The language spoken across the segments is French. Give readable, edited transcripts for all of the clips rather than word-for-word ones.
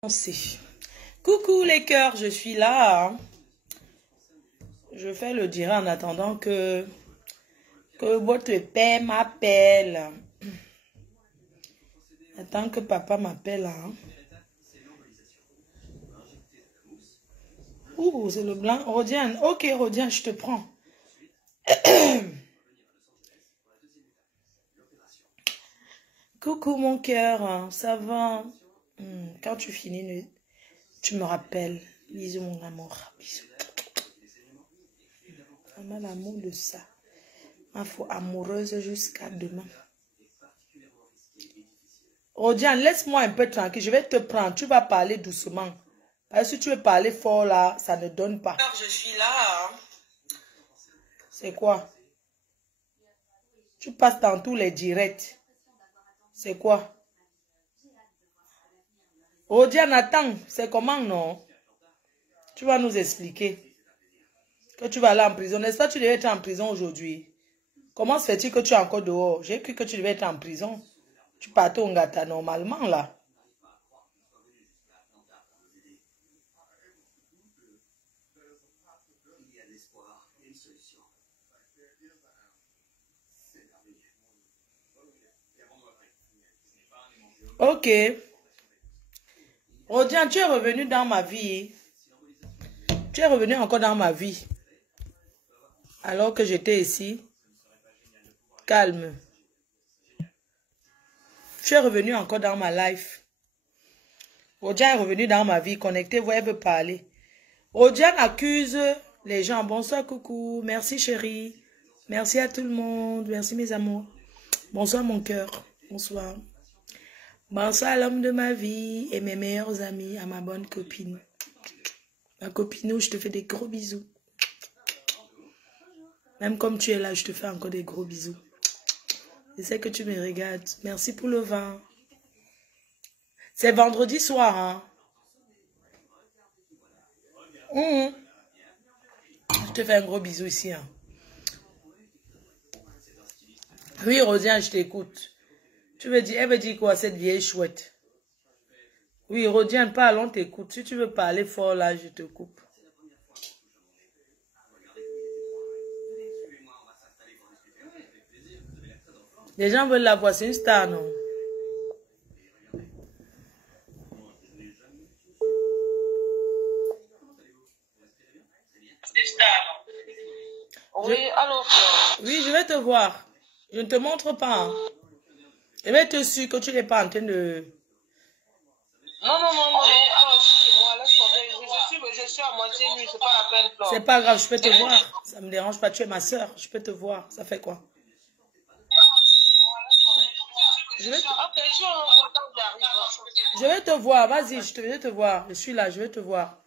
commencer. Coucou les cœurs, je suis là. Je fais le dire en attendant que votre père m'appelle. Attends que papa m'appelle. Hein. Ouh, c'est le blanc. Rodiane, ok Rodiane, je te prends. Coucou mon cœur, ça va? Quand tu finis, tu me rappelles. Bisous mon amour, bisous. On a l'amour de ça. Ma foi amoureuse jusqu'à demain. Rodiane, laisse-moi un peu tranquille, je vais te prendre. Tu vas parler doucement. Parce que si tu veux parler fort là, ça ne donne pas. Je suis là. C'est quoi? Tu passes dans tous les directs. C'est quoi? Rodiane, attends, c'est comment non? Tu vas nous expliquer. Que tu vas aller en prison. N'est-ce pas que tu devais être en prison aujourd'hui? Comment se fait-il que tu es encore dehors? J'ai cru que tu devais être en prison. Tu partais au Ngata normalement là. Ok. Rodiane, tu es revenu dans ma vie. Tu es revenu encore dans ma vie. Alors que j'étais ici. Calme. Tu es revenu encore dans ma life. Rodiane est revenu dans ma vie. Connectez-vous, elle veut parler. Rodiane accuse les gens. Bonsoir, coucou. Merci, chérie. Merci à tout le monde. Merci, mes amours. Bonsoir, mon cœur. Bonsoir. Bonsoir, l'homme de ma vie et mes meilleurs amis, à ma bonne copine. Ma copine, je te fais des gros bisous. Même comme tu es là, je te fais encore des gros bisous. Je sais que tu me regardes. Merci pour le vin. C'est vendredi soir, hein? Je te fais un gros bisou ici, hein? Oui, Rodiane, je t'écoute. Tu veux dire, elle veut dire quoi, cette vieille chouette? Oui, Rodiane, parle, on t'écoute. Si tu veux parler fort, là, je te coupe. Les gens veulent la voir, c'est une star, non? Oui, allô? Oui, je vais te voir. Je ne te montre pas. Hein. Je vais te suivre que tu n'es pas en train de... Non. Alors, moi, laisse tomber. Je suis à moitié nue, c'est pas la peine. C'est pas grave, je peux te voir. Ça me dérange pas, tu es ma soeur. Je peux te voir. Ça fait quoi? Je vais te voir. Vas-y, je vais te voir. Je suis là, je vais te voir.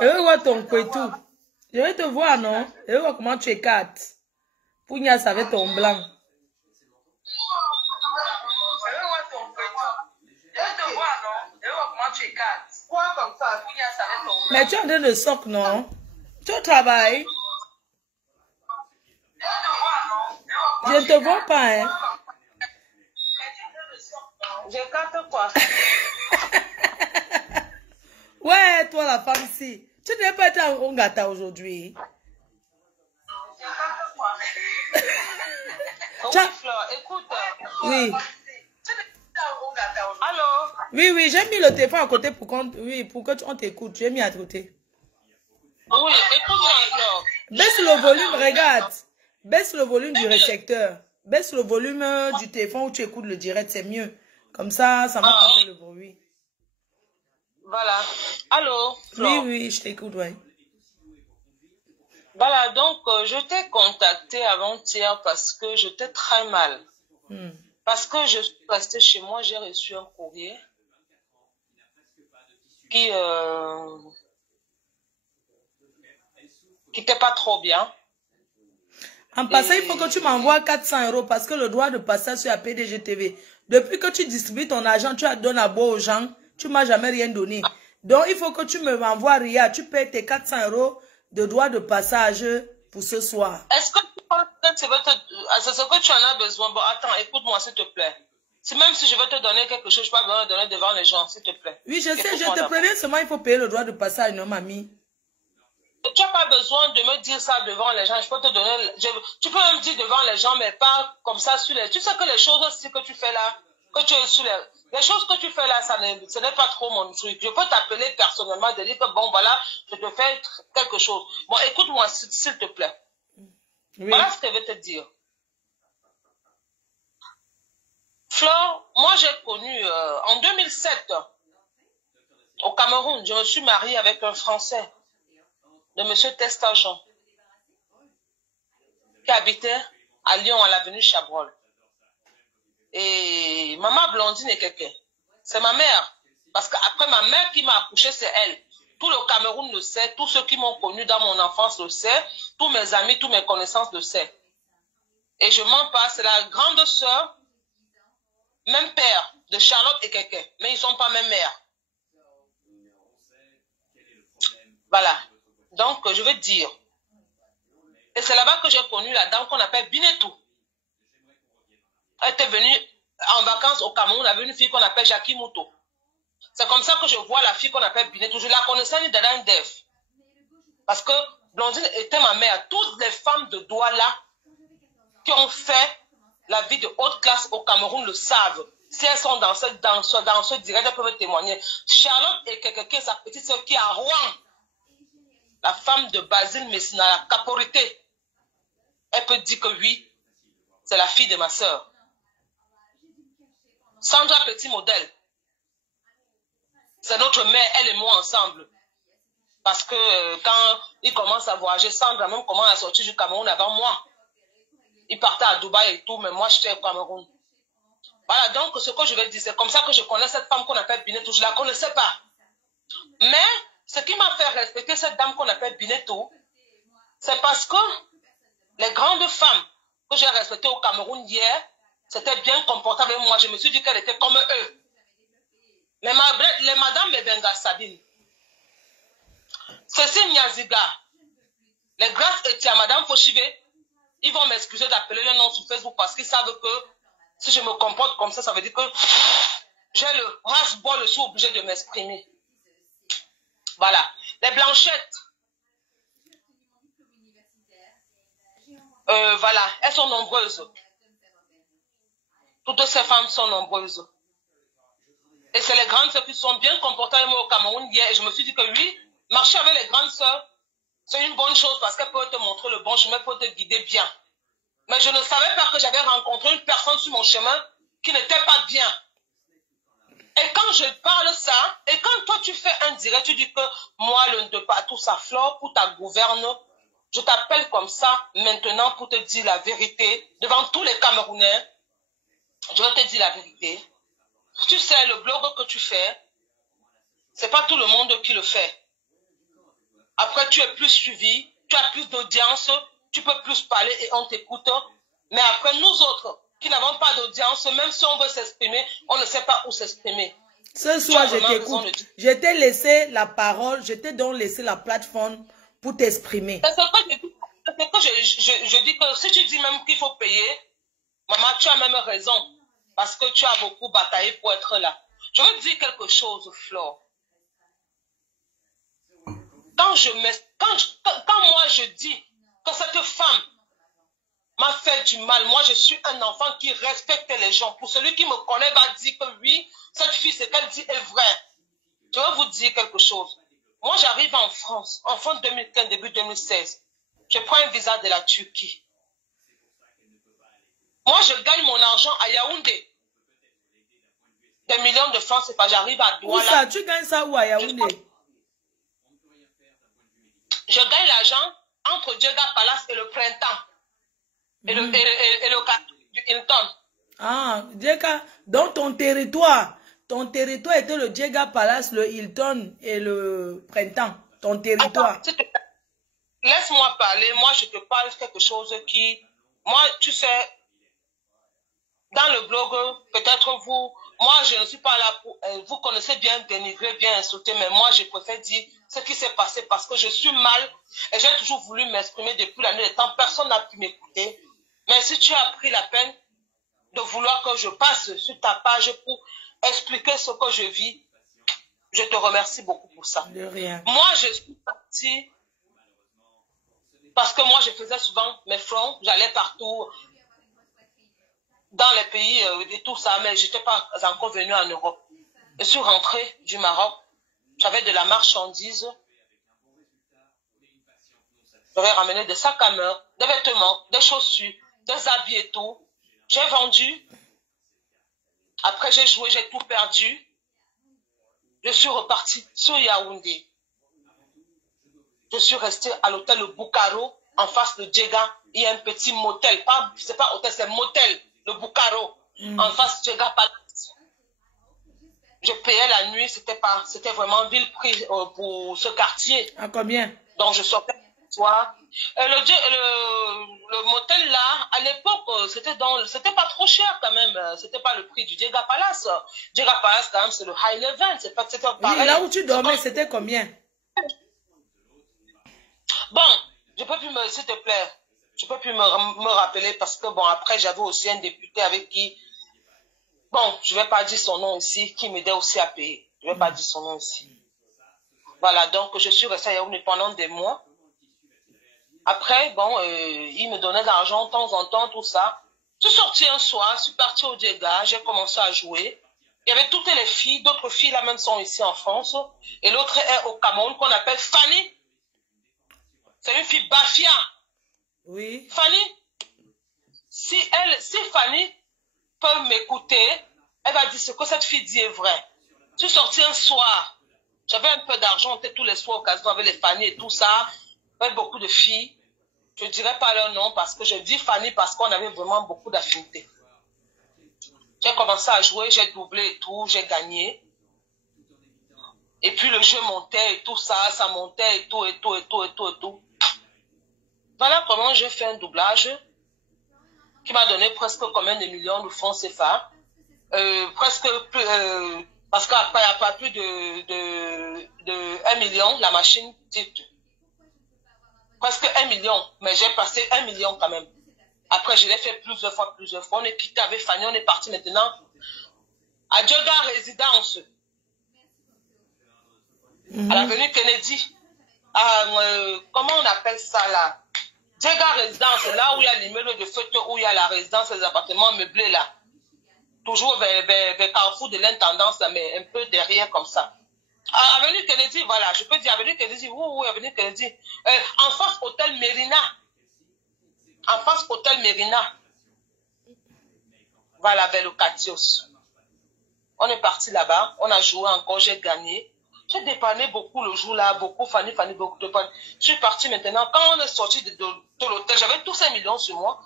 Je vais voir ton couetou. Je vais te voir, non? Je vais voir comment tu écartes. Pounia, ça va ton blanc. Mais tu es en train de soc, non? Tu travailles? Je ne te vois pas, hein? J'écarte quoi? Ouais, toi la femme ici. Tu n'es pas été en Ngata aujourd'hui. Oui, Fleur, écoute. Oui. Allô? Oui, j'ai mis le téléphone à côté pour que on t'écoute. J'ai mis à côté. Oui, écoute-moi, Fleur. Baisse le volume, regarde. Baisse le volume du récepteur. Baisse le volume du téléphone où tu écoutes le direct, c'est mieux. Comme ça va pas faire le bruit. Voilà. Allô, Fleur? Oui, je t'écoute, ouais. Voilà, donc je t'ai contacté avant-hier parce que j'étais très mal. Parce que je suis restée chez moi, j'ai reçu un courrier qui n'était pas trop bien. En passant, il faut que tu m'envoies 400 € parce que le droit de passage sur la PDGTV. Depuis que tu distribues ton argent, tu as donné à boire aux gens, tu m'as jamais rien donné. Donc, il faut que tu me m'envoies Ria. Tu payes tes 400 € de droit de passage pour ce soir. Est-ce que tu C'est ce que tu en as besoin. Bon, attends, écoute-moi, s'il te plaît. Même si je veux te donner quelque chose, je ne peux pas me donner devant les gens, s'il te plaît. Oui, je sais, je te préviens seulement, il faut payer le droit de passage, non, mamie. Tu n'as pas besoin de me dire ça devant les gens. Je peux te donner... tu peux même dire devant les gens, mais pas comme ça sur les... Tu sais que les choses aussi que tu fais là, que tu es sur les choses que tu fais là, ce n'est pas trop mon truc. Je peux t'appeler personnellement et te dire que bon, voilà, je te fais quelque chose. Bon, écoute-moi, s'il te plaît. Oui. Voilà ce que je veux te dire. Flore, moi j'ai connu en 2007 au Cameroun, je me suis mariée avec un Français de M. Testageon qui habitait à Lyon à l'avenue Chabrol. Et maman Blondine et quelqu'un, c'est ma mère. Parce qu'après ma mère qui m'a accouchée, c'est elle. Tout le Cameroun le sait, tous ceux qui m'ont connu dans mon enfance le savent, tous mes amis, toutes mes connaissances le savent. Et je mens pas, c'est la grande sœur, même père de Charlotte et quelqu'un, mais ils ne sont pas même mère. Voilà. Donc, je veux dire. Et c'est là-bas que j'ai connu la dame qu'on appelle Binetou. Elle était venue en vacances au Cameroun, elle avait une fille qu'on appelle Jackie Mouto. C'est comme ça que je vois la fille qu'on appelle Binetou. Je la connaissais ni Dada Def. Parce que Blondine était ma mère. Toutes les femmes de Douala qui ont fait la vie de haute classe au Cameroun le savent. Si elles sont dans ce direct, elles peuvent témoigner. Charlotte est quelqu'un qui est sa petite soeur qui est à Rouen. La femme de Basile Messina, la caporité. Elle peut dire que oui, c'est la fille de ma soeur. Sandra Petit Modèle. C'est notre mère, elle et moi ensemble. Parce que quand il commence à voyager, Sandra même commence à sortir du Cameroun avant moi. Il partait à Dubaï et tout, mais moi j'étais au Cameroun. Voilà, donc ce que je vais dire, c'est comme ça que je connais cette femme qu'on appelle Binetou. Je ne la connaissais pas. Mais ce qui m'a fait respecter cette dame qu'on appelle Binetou, c'est parce que les grandes femmes que j'ai respectées au Cameroun hier, c'était bien comportées avec moi. Je me suis dit qu'elles étaient comme eux. Les madames Bebenga Sabine, Cécile Niaziga, les Grâce Etia, madame Foshive, ils vont m'excuser d'appeler le nom sur Facebook parce qu'ils savent que si je me comporte comme ça veut dire que j'ai le ras-bol, je suis obligé de m'exprimer. Voilà. Les Blanchettes, voilà, elles sont nombreuses. Toutes ces femmes sont nombreuses. Et c'est les grandes sœurs qui sont bien comportées avec moi au Cameroun hier. Et je me suis dit que oui, marcher avec les grandes sœurs, c'est une bonne chose parce qu'elles peuvent te montrer le bon chemin, peuvent te guider bien. Mais je ne savais pas que j'avais rencontré une personne sur mon chemin qui n'était pas bien. Et quand je parle ça, et quand toi tu fais un direct, tu dis que moi, le de partout ça Flore, pour ta gouverne, je t'appelle comme ça maintenant pour te dire la vérité devant tous les Camerounais. Je vais te dire la vérité. Tu sais, le blog que tu fais, c'est pas tout le monde qui le fait. Après, tu es plus suivi, tu as plus d'audience, tu peux plus parler et on t'écoute. Mais après, nous autres, qui n'avons pas d'audience, même si on veut s'exprimer, on ne sait pas où s'exprimer. Ce soir, je t'écoute. Je t'ai laissé la parole, je t'ai donc laissé la plateforme pour t'exprimer. C'est ce que je dis que si tu dis même qu'il faut payer, maman, tu as même raison. Parce que tu as beaucoup bataillé pour être là. Je veux te dire quelque chose, Flore. Quand moi je dis que cette femme m'a fait du mal, moi je suis un enfant qui respecte les gens. Pour celui qui me connaît va dire que oui, cette fille, ce qu'elle dit est vrai. Je vais vous dire quelque chose. Moi j'arrive en France, en fin 2015, début 2016. Je prends un visa de la Turquie. Moi, je gagne mon argent à Yaoundé. Des millions de francs, c'est pas, j'arrive à Douala. Où ça? Tu gagnes ça où à Yaoundé? Je gagne l'argent entre Djega Palace et le printemps. Et le quartier du Hilton. Ah, Djega, dans ton territoire était le Djega Palace, le Hilton et le printemps. Ton territoire. Laisse-moi parler. Moi, je te parle quelque chose qui... Moi, tu sais... Dans le blog peut-être vous, moi je ne suis pas là pour, vous connaissez bien dénigrer, bien insulter, mais moi je préfère dire ce qui s'est passé parce que je suis mal et j'ai toujours voulu m'exprimer depuis la nuit des temps. Personne n'a pu m'écouter. Mais si tu as pris la peine de vouloir que je passe sur ta page pour expliquer ce que je vis, je te remercie beaucoup pour ça. De rien. Moi, je suis partie parce que moi, je faisais souvent mes fronts, j'allais partout dans les pays et tout ça, mais je n'étais pas encore venue en Europe. Je suis rentrée du Maroc, j'avais de la marchandise, j'avais ramené des sacs à main, des vêtements, des chaussures, des habits et tout. J'ai vendu. Après, j'ai joué, j'ai tout perdu. Je suis repartie sur Yaoundé. Je suis restée à l'hôtel Le Boukaro, en face de Djega. Il y a un petit motel. C'est pas hôtel, c'est motel, Le Boukaro, en face de Djega Palace. Je payais la nuit, c'était vraiment ville prix pour ce quartier. À combien? Donc, je sortais le soir. Le motel là, à l'époque, c'était pas trop cher quand même. C'était pas le prix du Djega Palace. Djega Palace, quand même, c'est le high level. C'était pareil. Oui, là où tu dormais, c'était combien? Bon, s'il te plaît, je peux plus me rappeler parce que bon, après, j'avais aussi un député avec qui, bon, je vais pas dire son nom ici, qui m'aidait aussi à payer. Je vais pas dire son nom ici. Voilà, donc je suis restée à Yaoundé pendant des mois. Après, bon, il me donnait de l'argent de temps en temps, tout ça. Je suis sortie un soir, je suis partie au Djega, j'ai commencé à jouer. Il y avait toutes les filles, d'autres filles là même sont ici en France. Et l'autre est au Cameroun qu'on appelle Fanny. C'est une fille Bafia. Oui. Fanny, si Fanny peut m'écouter, elle va dire ce que cette fille dit est vrai. Je suis sortie un soir. J'avais un peu d'argent, on était tous les soirs au casino avec les Fanny et tout ça. Avec beaucoup de filles. Je ne dirais pas leur nom parce que je dis Fanny parce qu'on avait vraiment beaucoup d'affinités. J'ai commencé à jouer, j'ai doublé et tout, j'ai gagné. Et puis le jeu montait et tout ça, ça montait et tout, et tout, et tout, et tout, et tout. Voilà comment j'ai fait un doublage qui m'a donné presque combien de millions de francs CFA. Presque plus, parce qu'après, il n'y a pas plus de 1 million, la machine dit presque 1 million, mais j'ai passé 1 million quand même. Après, je l'ai fait plusieurs fois. On est quitté avec Fanny, on est parti maintenant à Djega Résidence, à l'avenue Kennedy. Comment on appelle ça là? Djega Résidence, là où il y a l'immeuble de fête, où il y a la résidence, les appartements meublés là. Toujours vers Carrefour de l'Intendance, mais un peu derrière comme ça. Avenue Kennedy, voilà, je peux dire Avenue Kennedy, oui, Avenue Kennedy. En face, Hôtel Mérina. En face, Hôtel Mérina. Voilà, vers le Catios. On est parti là-bas, on a joué encore, j'ai gagné. J'ai dépanné beaucoup le jour-là, beaucoup, Fanny, beaucoup de dépanné. Je suis parti maintenant. Quand on est sorti de l'hôtel, j'avais tous 5 millions sur moi.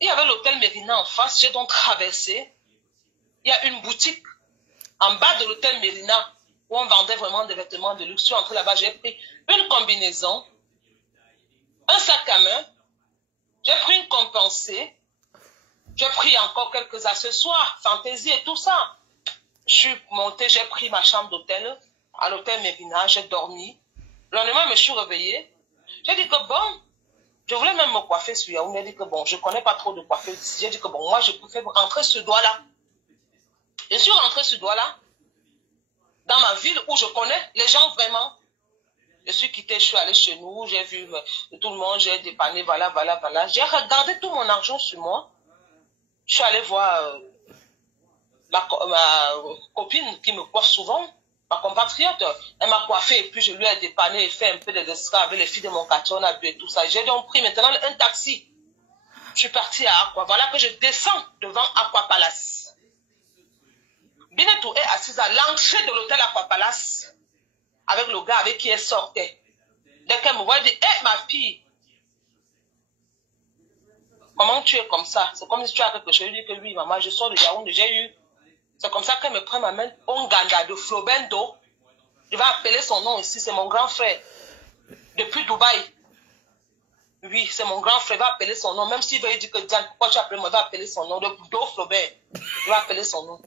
Il y avait l'hôtel Mérina en face, j'ai donc traversé. Il y a une boutique en bas de l'hôtel Mérina où on vendait vraiment des vêtements de luxe. Je suis entrée là-bas, j'ai pris une combinaison, un sac à main, j'ai pris une compensée, j'ai pris encore quelques accessoires, fantaisie et tout ça. Je suis montée, j'ai pris ma chambre d'hôtel à l'hôtel Mérina, j'ai dormi. Le lendemain, je me suis réveillée. J'ai dit que bon, je voulais même me coiffer sur Yaoundé. J'ai dit que bon, je ne connais pas trop de coiffeur ici. J'ai dit que bon, moi, je préfère rentrer ce doigt-là. Je suis rentrée ce doigt-là dans ma ville où je connais les gens vraiment. Je suis quittée, je suis allée chez nous, j'ai vu tout le monde, j'ai dépanné, voilà. J'ai regardé tout mon argent sur moi. Je suis allée voir ma copine qui me coiffe souvent, ma compatriote. Elle m'a coiffée et puis je lui ai dépanné et fait un peu de destra avec les filles de mon quartier, on a bu et tout ça. J'ai donc pris maintenant un taxi. Je suis partie à Aqua. Voilà que je descends devant Aqua Palace. Binetou est assise à l'entrée de l'hôtel Aqua Palace avec le gars avec qui elle sortait. Dès qu'elle me voit, elle dit, hé, ma fille, comment tu es comme ça? C'est comme si tu as quelque chose. Je dis que oui, maman, je sors de Yaoundé, j'ai eu. C'est comme ça qu'elle me prend ma main, Onganda de Flobendo. Je vais appeler son nom ici, c'est mon grand frère, depuis Dubaï. Oui, c'est mon grand frère, il va appeler son nom. Même s'il veut dire que Diane, pourquoi tu appelles moi, il va appeler son nom. Le dos Flaubert, il va appeler son nom.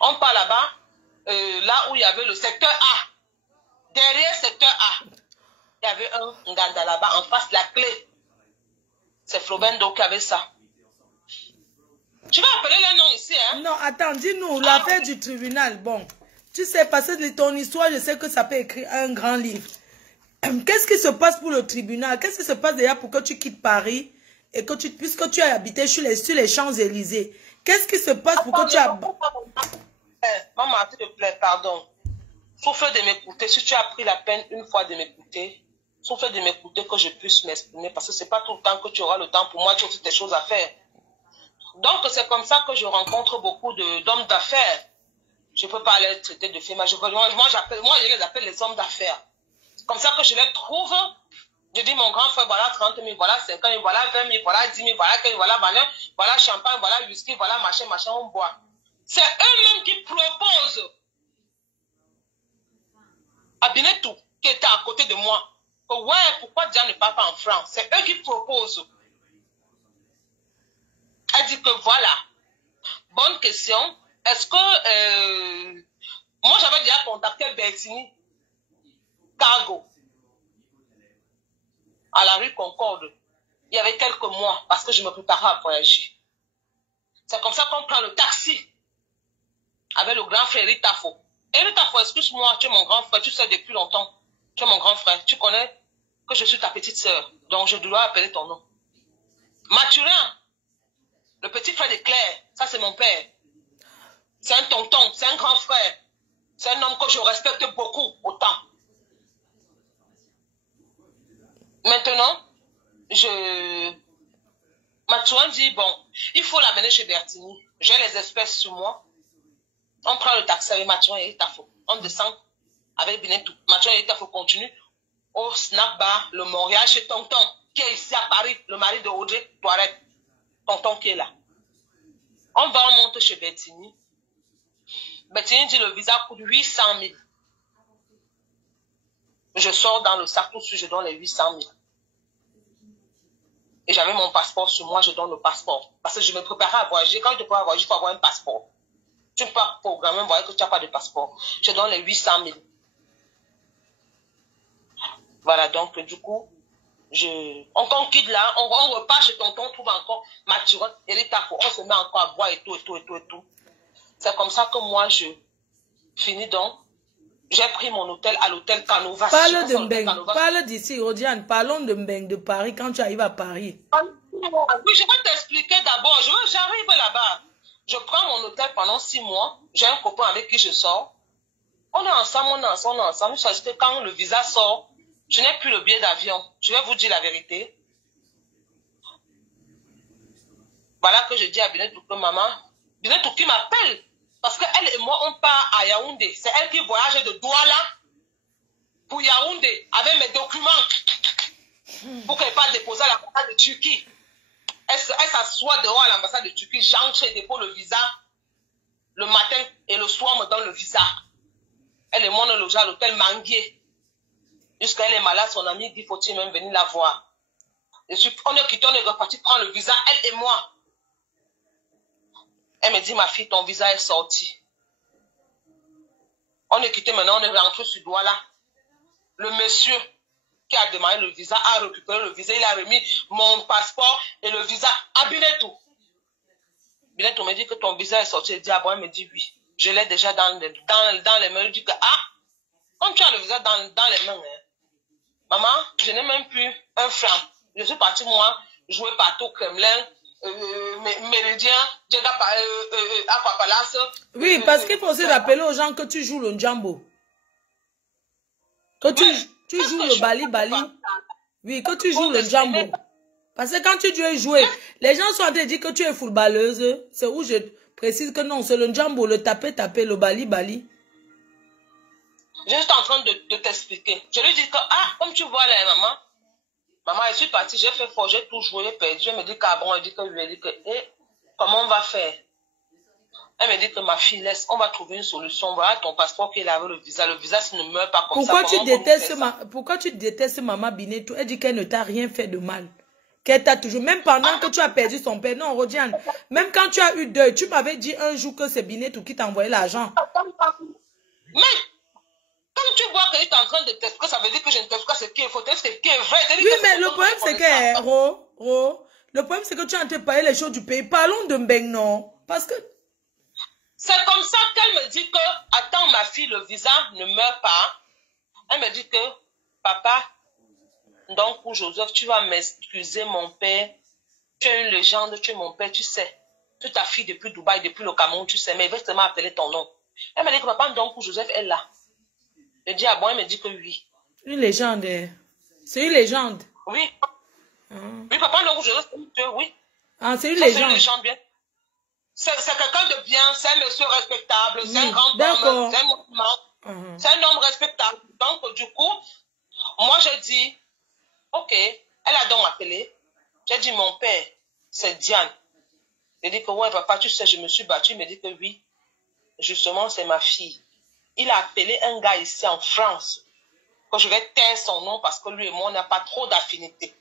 On part là-bas, là où il y avait le secteur A. Derrière secteur A, il y avait un Nganda là-bas, en face la clé. C'est Flobendo qui avait ça. Tu vas appeler les noms ici, hein? Non, attends, dis-nous, l'affaire du tribunal, bon. Tu sais, parce que ton histoire, je sais que ça peut écrire un grand livre. Qu'est-ce qui se passe pour le tribunal? Qu'est-ce qui se passe déjà pour que tu quittes Paris et que puisque tu as habité sur les Champs-Élysées? Qu'est-ce qui se passe pour que tu as... Maman, s'il te plaît, pardon. Souffle de m'écouter. Si tu as pris la peine une fois de m'écouter, souffle de m'écouter que je puisse m'exprimer parce que c'est pas tout le temps que tu auras le temps pour moi, tu as aussi tes choses à faire. Donc, c'est comme ça que je rencontre beaucoup d'hommes d'affaires. Je ne peux pas les traiter de filles, mais moi, je les appelle les hommes d'affaires. C'est comme ça que je les trouve. Je dis, mon grand frère, voilà 30 000, voilà 50 000, voilà 20 000, voilà 10 000, voilà 15 000, voilà 20 000, voilà champagne, voilà whisky, voilà machin, on boit. C'est eux-mêmes qui proposent à Binetou, qui était à côté de moi, que ouais, pourquoi Diane ne part pas en France? C'est eux qui proposent. Elle dit que voilà, bonne question. Est-ce que moi j'avais déjà contacté Bertini Cargo à la rue Concorde il y avait quelques mois parce que je me préparais à voyager. C'est comme ça qu'on prend le taxi avec le grand frère Ritafo. Et Ritafo, excuse-moi, tu es mon grand frère, tu sais depuis longtemps. Tu es mon grand frère, tu connais que je suis ta petite sœur, donc je dois appeler ton nom. Mathurin, le petit frère de Claire, ça c'est mon père. C'est un tonton, c'est un grand frère. C'est un homme que je respecte beaucoup, autant. Maintenant, Mathurin dit, bon, il faut l'amener chez Bertini. J'ai les espèces sur moi. On prend le taxi avec Mathurin et Tafo. On descend avec Binetou. Mathurin et Tafo continue au snack bar, le Montréal, chez Tonton, qui est ici à Paris, le mari de Audrey Toilette. Tonton qui est là. On monte chez Bertini. Bertini dit le visa coûte 800 000. Je sors dans le sac tout de suite, je donne les 800 000. Et j'avais mon passeport sur moi, je donne le passeport. Parce que je me préparais à voyager. Quand je te prépare à voyager, il faut avoir un passeport. Tu ne peux pas programmer, voir que tu n'as pas de passeport. Je donne les 800 000. Voilà, donc du coup, on quitte là, on repart chez tonton, on trouve encore Mathurin et Ritafo. On se met encore à boire et tout. C'est comme ça que moi, je finis donc. J'ai pris mon hôtel à l'hôtel Canova. Parle de Mbeng, parle d'ici, Odiane, parlons de Mbeng, de Paris, quand tu arrives à Paris. Oui, je vais t'expliquer d'abord. J'arrive là-bas. Je prends mon hôtel pendant 6 mois. J'ai un copain avec qui je sors. On est ensemble. Parce que quand le visa sort, je n'ai plus le billet d'avion. Je vais vous dire la vérité. Voilà que je dis à Binetou que maman, Binetou qui m'appelle. Parce qu'elle et moi, on part à Yaoundé. C'est elle qui voyage de Douala pour Yaoundé avec mes documents. Pour qu'elle parte déposer à l'ambassade de Turquie. Elle s'assoit dehors à l'ambassade de Turquie. J'entre et dépose le visa. Le matin et le soir, me donne le visa. Elle et moi, on loge à l'hôtel Manguier. Jusqu'à elle est malade, son ami dit, faut-il même venir la voir. On est quitté, on est reparti prendre le visa, elle et moi. Elle me dit, ma fille, ton visa est sorti. On est quitté maintenant, on est rentré sur Douala. Le monsieur qui a demandé le visa a récupéré le visa. Il a remis mon passeport et le visa à Binetou. Binetou me dit que ton visa est sorti. Il dit, ah bon, elle me dit oui. Je l'ai déjà dans les mains. Il dit que, ah, comme tu as le visa dans les mains, hein. Maman, je n'ai même plus un franc. Je suis partie, moi, jouer partout au Kremlin. Méridien, Aquapalace. Oui, parce qu'il faut aussi rappeler aux gens que tu joues le Njambo. Que tu joues le Bali. Oui, que tu joues le Njambo. Parce que quand tu dois jouer, les gens sont en train de dire que tu es footballeuse. C'est où je précise que non, c'est le Njambo, le taper, le Bali. Je suis en train de t'expliquer. Je lui dis que, ah, comme tu vois là, maman, je suis partie, j'ai fait fort, j'ai tout joué, j'ai perdu. Je me dis qu'à bon, elle dit que oui, elle dit que, comment on va faire? Elle me dit que ma fille, laisse, on va trouver une solution. Voilà ton passeport qui est là avec le visa. Le visa, s'il ne meurt pas comme Pourquoi ça. Pourquoi tu détestes Maman Binetou? Elle dit qu'elle ne t'a rien fait de mal. Qu'elle t'a toujours, même pendant que tu as perdu son père. Non, Rodiane, même quand tu as eu deuil, tu m'avais dit un jour que c'est Binetou qui t'a envoyé l'argent. Mais, quand tu vois qu'il est en train de t'expliquer, ça veut dire que je ne t'explique pas ce qui est faux, ce qui est vrai. Oui, mais le problème, c'est que, le problème, c'est que tu es en train de parler les choses du pays. Parlons de Mbeng, non? Parce que... C'est comme ça qu'elle me dit que, attends, ma fille, le visa ne meurt pas. Elle me dit que, papa, donc, pour Joseph, tu vas m'excuser, mon père. Tu es une légende, tu es mon père, tu sais. Tu es ta fille depuis Dubaï, depuis le Cameroun, tu sais, mais il veut seulement appeler ton nom. Elle me dit que papa, donc, pour Joseph est là. Je dis, ah bon, elle me dit que oui. Une légende. C'est une légende. Oui. Oui, papa, donc, Joseph, oui. Ah, c'est une légende. C'est une légende, bien. C'est quelqu'un de bien, c'est un monsieur respectable, c'est un grand homme, c'est un monument, c'est un homme respectable. Donc, du coup, moi, j'ai dit, ok, elle a donc appelé. J'ai dit, mon père, c'est Diane. Il dit que, ouais, papa, tu sais, je me suis battue. Il me dit que oui, justement, c'est ma fille. Il a appelé un gars ici en France, que je vais taire son nom parce que lui et moi, on n'a pas trop d'affinité.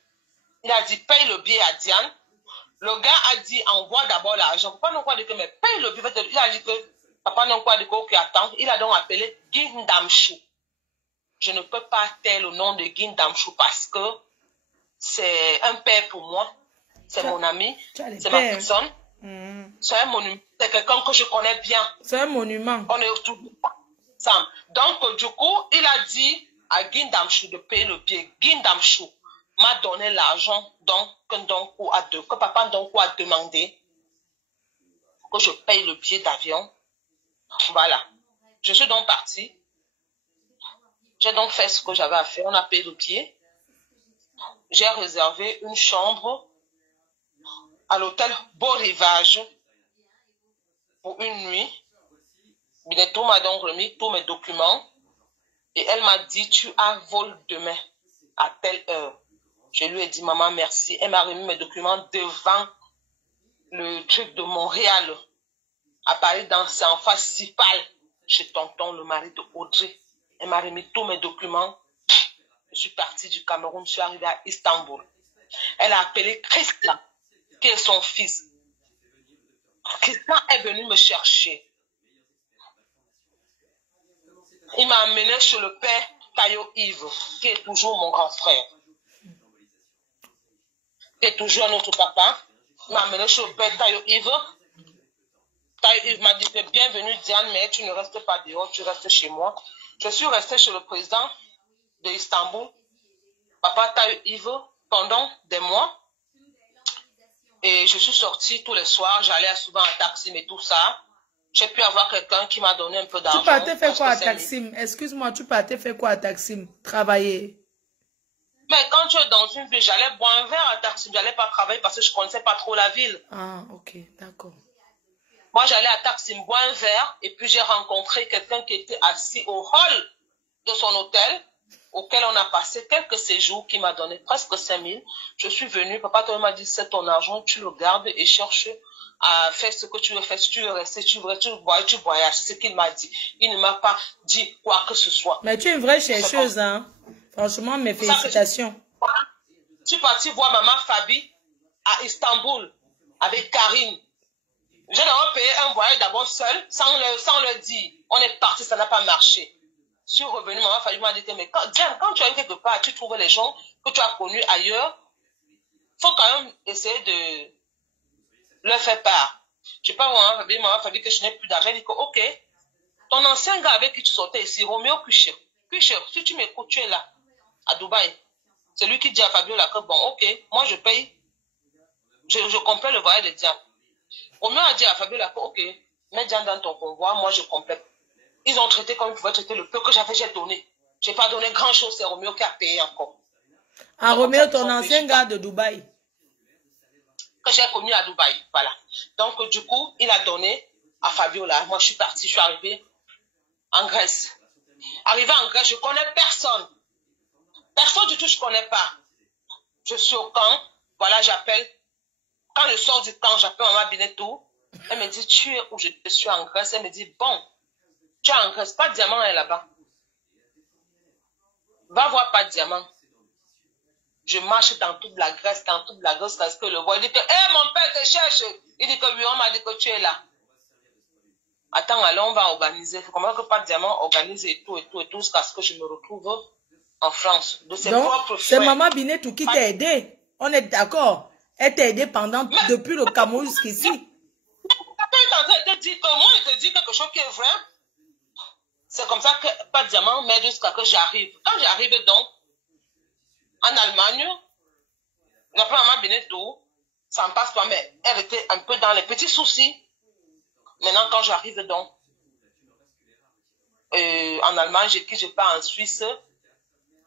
Il a dit, paye le billet à Diane. Le gars a dit, envoie d'abord l'argent. Papa n'a pas dit que, mais paye le billet. Il a dit que, papa n'a pas dit que, ok, attends. Il a donc appelé Guindamchou. Je ne peux pas taire le nom de Guindamchou parce que c'est un père pour moi. C'est mon ami. C'est ma personne. C'est un monument. C'est quelqu'un que je connais bien. C'est un monument. On est tout ensemble. Donc, du coup, il a dit à Guindamchou de payer le billet. Guindamchou m'a donné l'argent que papa Ndonkou a demandé que je paye le billet d'avion. Voilà. Je suis donc partie. J'ai donc fait ce que j'avais à faire. On a payé le billet. J'ai réservé une chambre à l'hôtel Beau Rivage pour une nuit. Binetou m'a donc remis tous mes documents et elle m'a dit, tu as vol demain à telle heure. Je lui ai dit, maman, merci. Elle m'a remis mes documents devant le truc de Montréal, à Paris, c'est en face Cipal, chez tonton, le mari de Audrey. Elle m'a remis tous mes documents. Je suis partie du Cameroun, je suis arrivée à Istanbul. Elle a appelé Christian, qui est son fils. Christian est venu me chercher. Il m'a amené chez le père Tayo Yves, qui est toujours mon grand frère. Qui est toujours notre papa. Il m'a amené chez le père Tayo Yves. Tayo Yves m'a dit, bienvenue Diane, mais tu ne restes pas dehors, tu restes chez moi. Je suis restée chez le président de Istanbul, papa Tayo Yves, pendant des mois. Et je suis sortie tous les soirs, j'allais souvent à Taksim et tout ça. J'ai pu avoir quelqu'un qui m'a donné un peu d'argent. Tu partais faire quoi à Taksim? Excuse-moi, tu partais faire quoi à Taksim? Travailler? Mais quand tu es dans une ville, j'allais boire un verre à Taksim. Je n'allais pas travailler parce que je ne connaissais pas trop la ville. Ah, ok, d'accord. Moi, j'allais à Taksim boire un verre et puis j'ai rencontré quelqu'un qui était assis au hall de son hôtel auquel on a passé quelques séjours qui m'a donné presque 5 000. Je suis venue, papa m'a dit, c'est ton argent, tu le gardes et cherche à faire ce que tu veux faire. Si tu veux rester, tu voyages. C'est ce qu'il m'a dit. Il ne m'a pas dit quoi que ce soit. Mais tu es une vraie chercheuse, hein. Franchement, mes félicitations. Je suis partie voir maman Fabi à Istanbul avec Karine. J'ai d'abord payé un voyage d'abord seul, sans le dire. On est parti, ça n'a pas marché. Je suis revenue, maman Fabi m'a dit que, mais Diane, quand tu es quelque part, tu trouves les gens que tu as connus ailleurs, il faut quand même essayer de leur faire part. Je parle à maman Fabi que je n'ai plus d'argent. Elle dit que, ok, ton ancien gars avec qui tu sortais ici, Roméo Cucher, si tu m'écoutes, tu es là, à Dubaï. C'est lui qui dit à Fabiola que, bon, ok, moi je paye, je complète le voyage de Diane. Roméo a dit à Fabiola que, ok, mets Diane dans ton convoi, moi je complète. Ils ont traité comme ils pouvaient traiter le peu que j'avais, j'ai donné. Je n'ai pas donné grand chose, c'est Roméo qui a payé encore. Ah, Roméo, ton ancien gars de Dubaï. Que j'ai connu à Dubaï, voilà. Donc, du coup, il a donné à Fabiola. Moi, je suis partie, je suis arrivée en Grèce. Arrivée en Grèce, je ne connais personne. Personne du tout, je ne connais pas. Je suis au camp, voilà, j'appelle. Quand je sors du camp, j'appelle maman Binetou. Elle me dit, tu es où? Je suis en Grèce. Elle me dit, bon, tu es en Grèce, pas de diamant est là-bas. Va voir pas de diamant. Je marche dans toute la Grèce, parce que le voit. Il dit que, hé, mon père te cherche. Il dit que oui, on m'a dit que tu es là. Attends, alors on va organiser. Il faut comment que pas de diamant organise et tout, jusqu'à ce que je me retrouve en France. De ses propres c'est frères. Maman Binetou qui t'a aidé. On est d'accord. Elle t'a aidé depuis le Cameroun jusqu'ici. Elle te dit que moi, je te dis quelque chose qui est vrai. C'est comme ça que pas de diamant, mais jusqu'à que j'arrive. Quand j'arrive donc, en Allemagne, d'après Maman Binetou, ça ne passe pas, mais elle était un peu dans les petits soucis. Maintenant, quand j'arrive donc, en Allemagne, je pars en Suisse,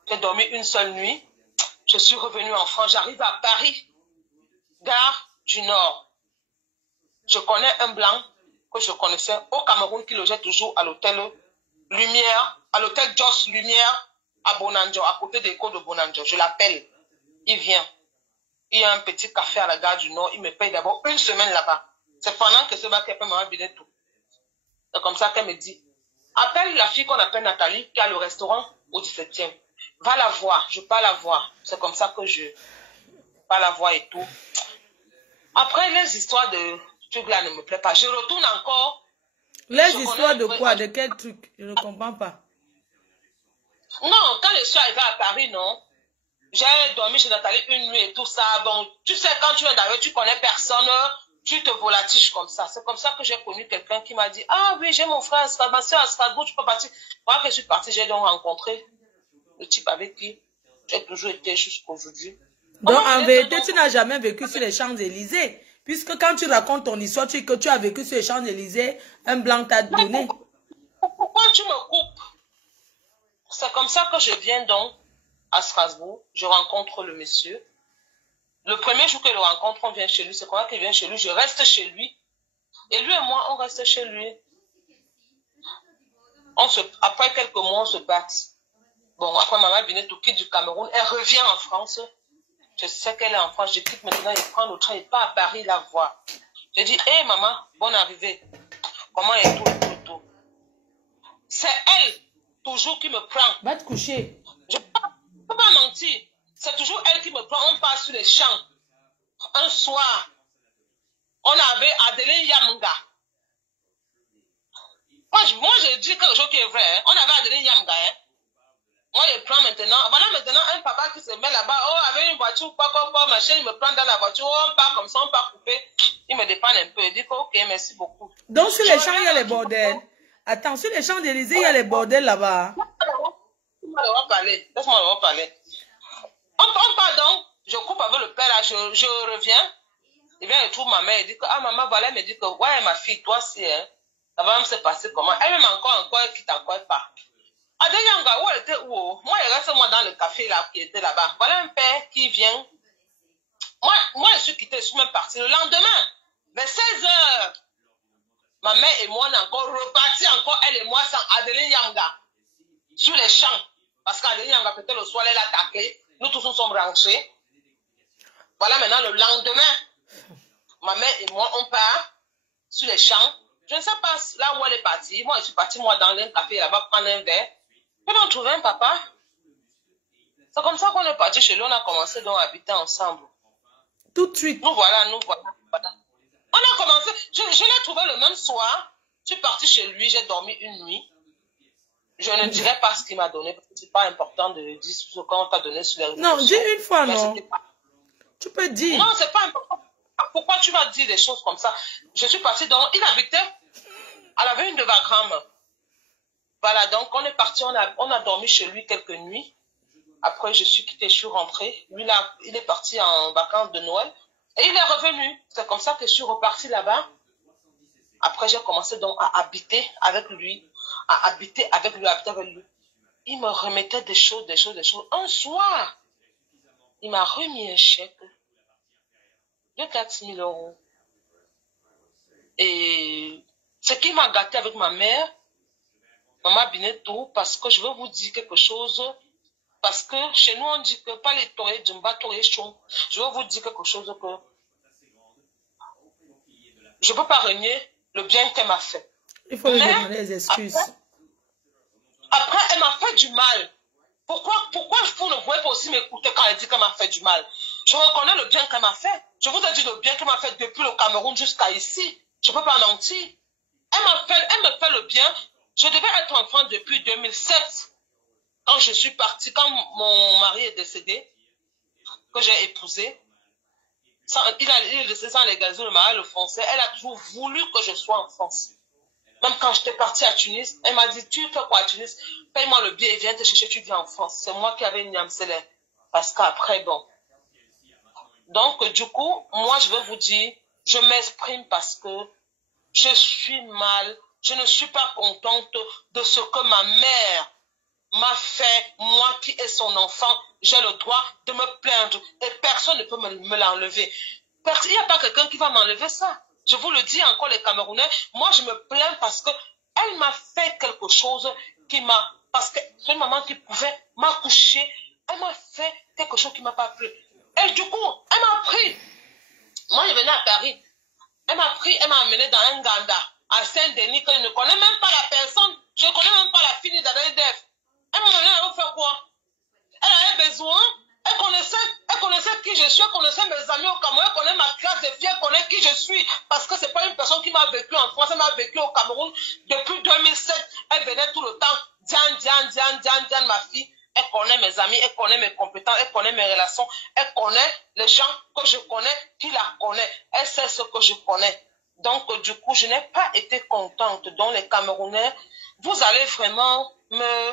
j'ai dormi une seule nuit. Je suis revenue en France, j'arrive à Paris, gare du Nord. Je connais un blanc que je connaissais au Cameroun qui logeait toujours à l'hôtel Lumière, à l'hôtel Joss Lumière à Bonanjo, à côté des écoles de Bonanjo. Je l'appelle, il vient. Il y a un petit café à la gare du Nord, il me paye d'abord une semaine là-bas. C'est pendant que ce mec appelle Maman Binetou. C'est comme ça qu'elle me dit, appelle la fille qu'on appelle Nathalie, qui a le restaurant au 17e. Va la voir, je pars la voir. C'est comme ça que je pars la voir et tout. Après, les histoires de trucs là ne me plaisent pas. Je retourne encore. Les histoires de quoi? De quel truc? Je ne comprends pas. Non, quand je suis arrivée à Paris, non. J'ai dormi chez Nathalie une nuit et tout ça. Bon, tu sais, quand tu viens d'arriver, tu connais personne, tu te volatiges comme ça. C'est comme ça que j'ai connu quelqu'un qui m'a dit, ah oui, j'ai mon frère à Strasbourg, ma soeur à Strasbourg, tu peux partir. Moi, que je suis partie, j'ai donc rencontré le type avec qui j'ai toujours été jusqu'aujourd'hui. Donc, en vérité, tu n'as jamais vécu sur les Champs-Élysées. Puisque quand tu racontes ton histoire, tu dis que tu as vécu sur les Champs-Élysées, un blanc t'a donné. Pourquoi tu me coupes? C'est comme ça que je viens donc à Strasbourg. Je rencontre le monsieur. Le premier jour que je le rencontre, on vient chez lui. C'est comment qu'il vient chez lui? Je reste chez lui. Et lui et moi, on reste chez lui. Après quelques mois, on se bat. Bon, après Maman Binetou quitte du Cameroun, elle revient en France. Je sais qu'elle est en France. Je quitte maintenant, il prend le train, il part à Paris la voir. Je dis, hé maman, bonne arrivée. Comment est tout. C'est elle, toujours, qui me prend. Va te coucher. Je ne peux pas mentir. C'est toujours elle qui me prend. On part sur les champs. Un soir, on avait Adeline Yamga. Moi, je dis quelque chose qui est vrai. Hein. On avait Adeline Yamga. Hein. Moi, je prends maintenant. Voilà maintenant un papa qui se met là-bas. Oh, avec une voiture, quoi, machin, il me prend dans la voiture. Oh, on part comme ça, on part couper. Il me dépanne un peu. Il dit ok, merci beaucoup. Donc, sur les champs, il y a les bordels. Attends, sur les Champs-Élysées, il y a les bordels là-bas. Laisse-moi leur parler. On part donc. Je coupe avec le père là. Je reviens. Il vient et trouve ma mère. Il dit que, ah, maman, voilà, elle me dit que, ouais, ma fille, toi aussi, hein. Ça va me se passer comment? Elle m'a encore, elle quitte encore pas. Adeyanga, où elle était où? Moi, il reste moi dans le café là, qui était là-bas. Voilà un père qui vient. Moi, je suis quittée, je suis même partie. Le lendemain, vers 16h, ma mère et moi, on est encore reparti encore, elle et moi, sans Adeline Yanga, sur les champs. Parce qu'Adeline Yanga, peut-être le soir, elle a taclé. Nous tous nous sommes rentrés. Voilà, maintenant, le lendemain, ma mère et moi, on part sur les champs. Je ne sais pas là où elle est partie. Moi, je suis partie, moi, dans un café là-bas, prendre un verre. Puis on a trouvé un papa. C'est comme ça qu'on est parti chez lui. On a commencé donc à habiter ensemble. Tout de suite. Nous voilà. On a commencé. Je l'ai trouvé le même soir. Je suis partie chez lui. J'ai dormi une nuit. Je ne dirai pas ce qu'il m'a donné. Parce que ce n'est pas important de dire ce qu'on t'a donné sur les réseaux. Non, dis une fois, non. Tu peux dire. Non, ce n'est pas important. Pourquoi tu vas dire des choses comme ça? Je suis partie donc. Il habitait à la Avenue de Wagram. Voilà, donc on est parti, on a dormi chez lui quelques nuits. Après, je suis quittée, je suis rentrée. Lui, là, il est parti en vacances de Noël. Et il est revenu. C'est comme ça que je suis repartie là-bas. Après, j'ai commencé donc à habiter avec lui. Habiter avec lui. Il me remettait des choses. Un soir, il m'a remis un chèque de 4 000 €. Et ce qui m'a gâté avec ma mère, Maman Binetou, parce que je veux vous dire quelque chose, parce que chez nous on dit que pas les tourés, Djumba tourés chon. Je veux vous dire quelque chose que je ne peux pas renier le bien qu'elle m'a fait. Il faut lui demander des excuses. Après, elle m'a fait du mal. Pourquoi vous ne pouvez pas aussi m'écouter quand elle dit qu'elle m'a fait du mal? Je reconnais le bien qu'elle m'a fait. Je vous ai dit le bien qu'elle m'a fait depuis le Cameroun jusqu'à ici. Je ne peux pas mentir. Elle me fait le bien. Je devais être enfant depuis 2007. Quand je suis partie, quand mon mari est décédé, que j'ai épousé, il est décédé sans légaliser le mariage français. Elle a toujours voulu que je sois en France. Même quand j'étais partie à Tunis, elle m'a dit, tu fais quoi à Tunis? Paye-moi le billet et viens te chercher, tu viens en France. C'est moi qui avais une Niamsele. Parce qu'après, bon. Donc, du coup, moi, je veux vous dire, je m'exprime parce que je suis mal. Je ne suis pas contente de ce que ma mère m'a fait, moi qui ai son enfant. J'ai le droit de me plaindre et personne ne peut me l'enlever. Il n'y a pas quelqu'un qui va m'enlever ça. Je vous le dis encore, les Camerounais, moi je me plains parce que elle m'a fait quelque chose qui m'a... Parce que c'est une maman qui pouvait m'accoucher. Elle m'a fait quelque chose qui ne m'a pas plu. Et du coup, elle m'a pris. Moi, je venais à Paris. Elle m'a pris, elle m'a amené dans un ganda à Saint-Denis que je ne connais même pas la personne. Je ne connais même pas la fille d'Adèle-Def. Elle m'a amené à faire quoi? Elle avait besoin. Elle connaissait qui je suis, elle connaissait mes amis au Cameroun, elle connaît ma classe de filles, elle connaît qui je suis. Parce que ce n'est pas une personne qui m'a vécu en France, elle m'a vécu au Cameroun depuis 2007. Elle venait tout le temps. Diane, ma fille. Elle connaît mes amis, elle connaît mes compétences, elle connaît mes relations, elle connaît les gens que je connais, qui la connaît. Elle sait ce que je connais. Donc, du coup, je n'ai pas été contente. Donc, les Camerounais, vous allez vraiment me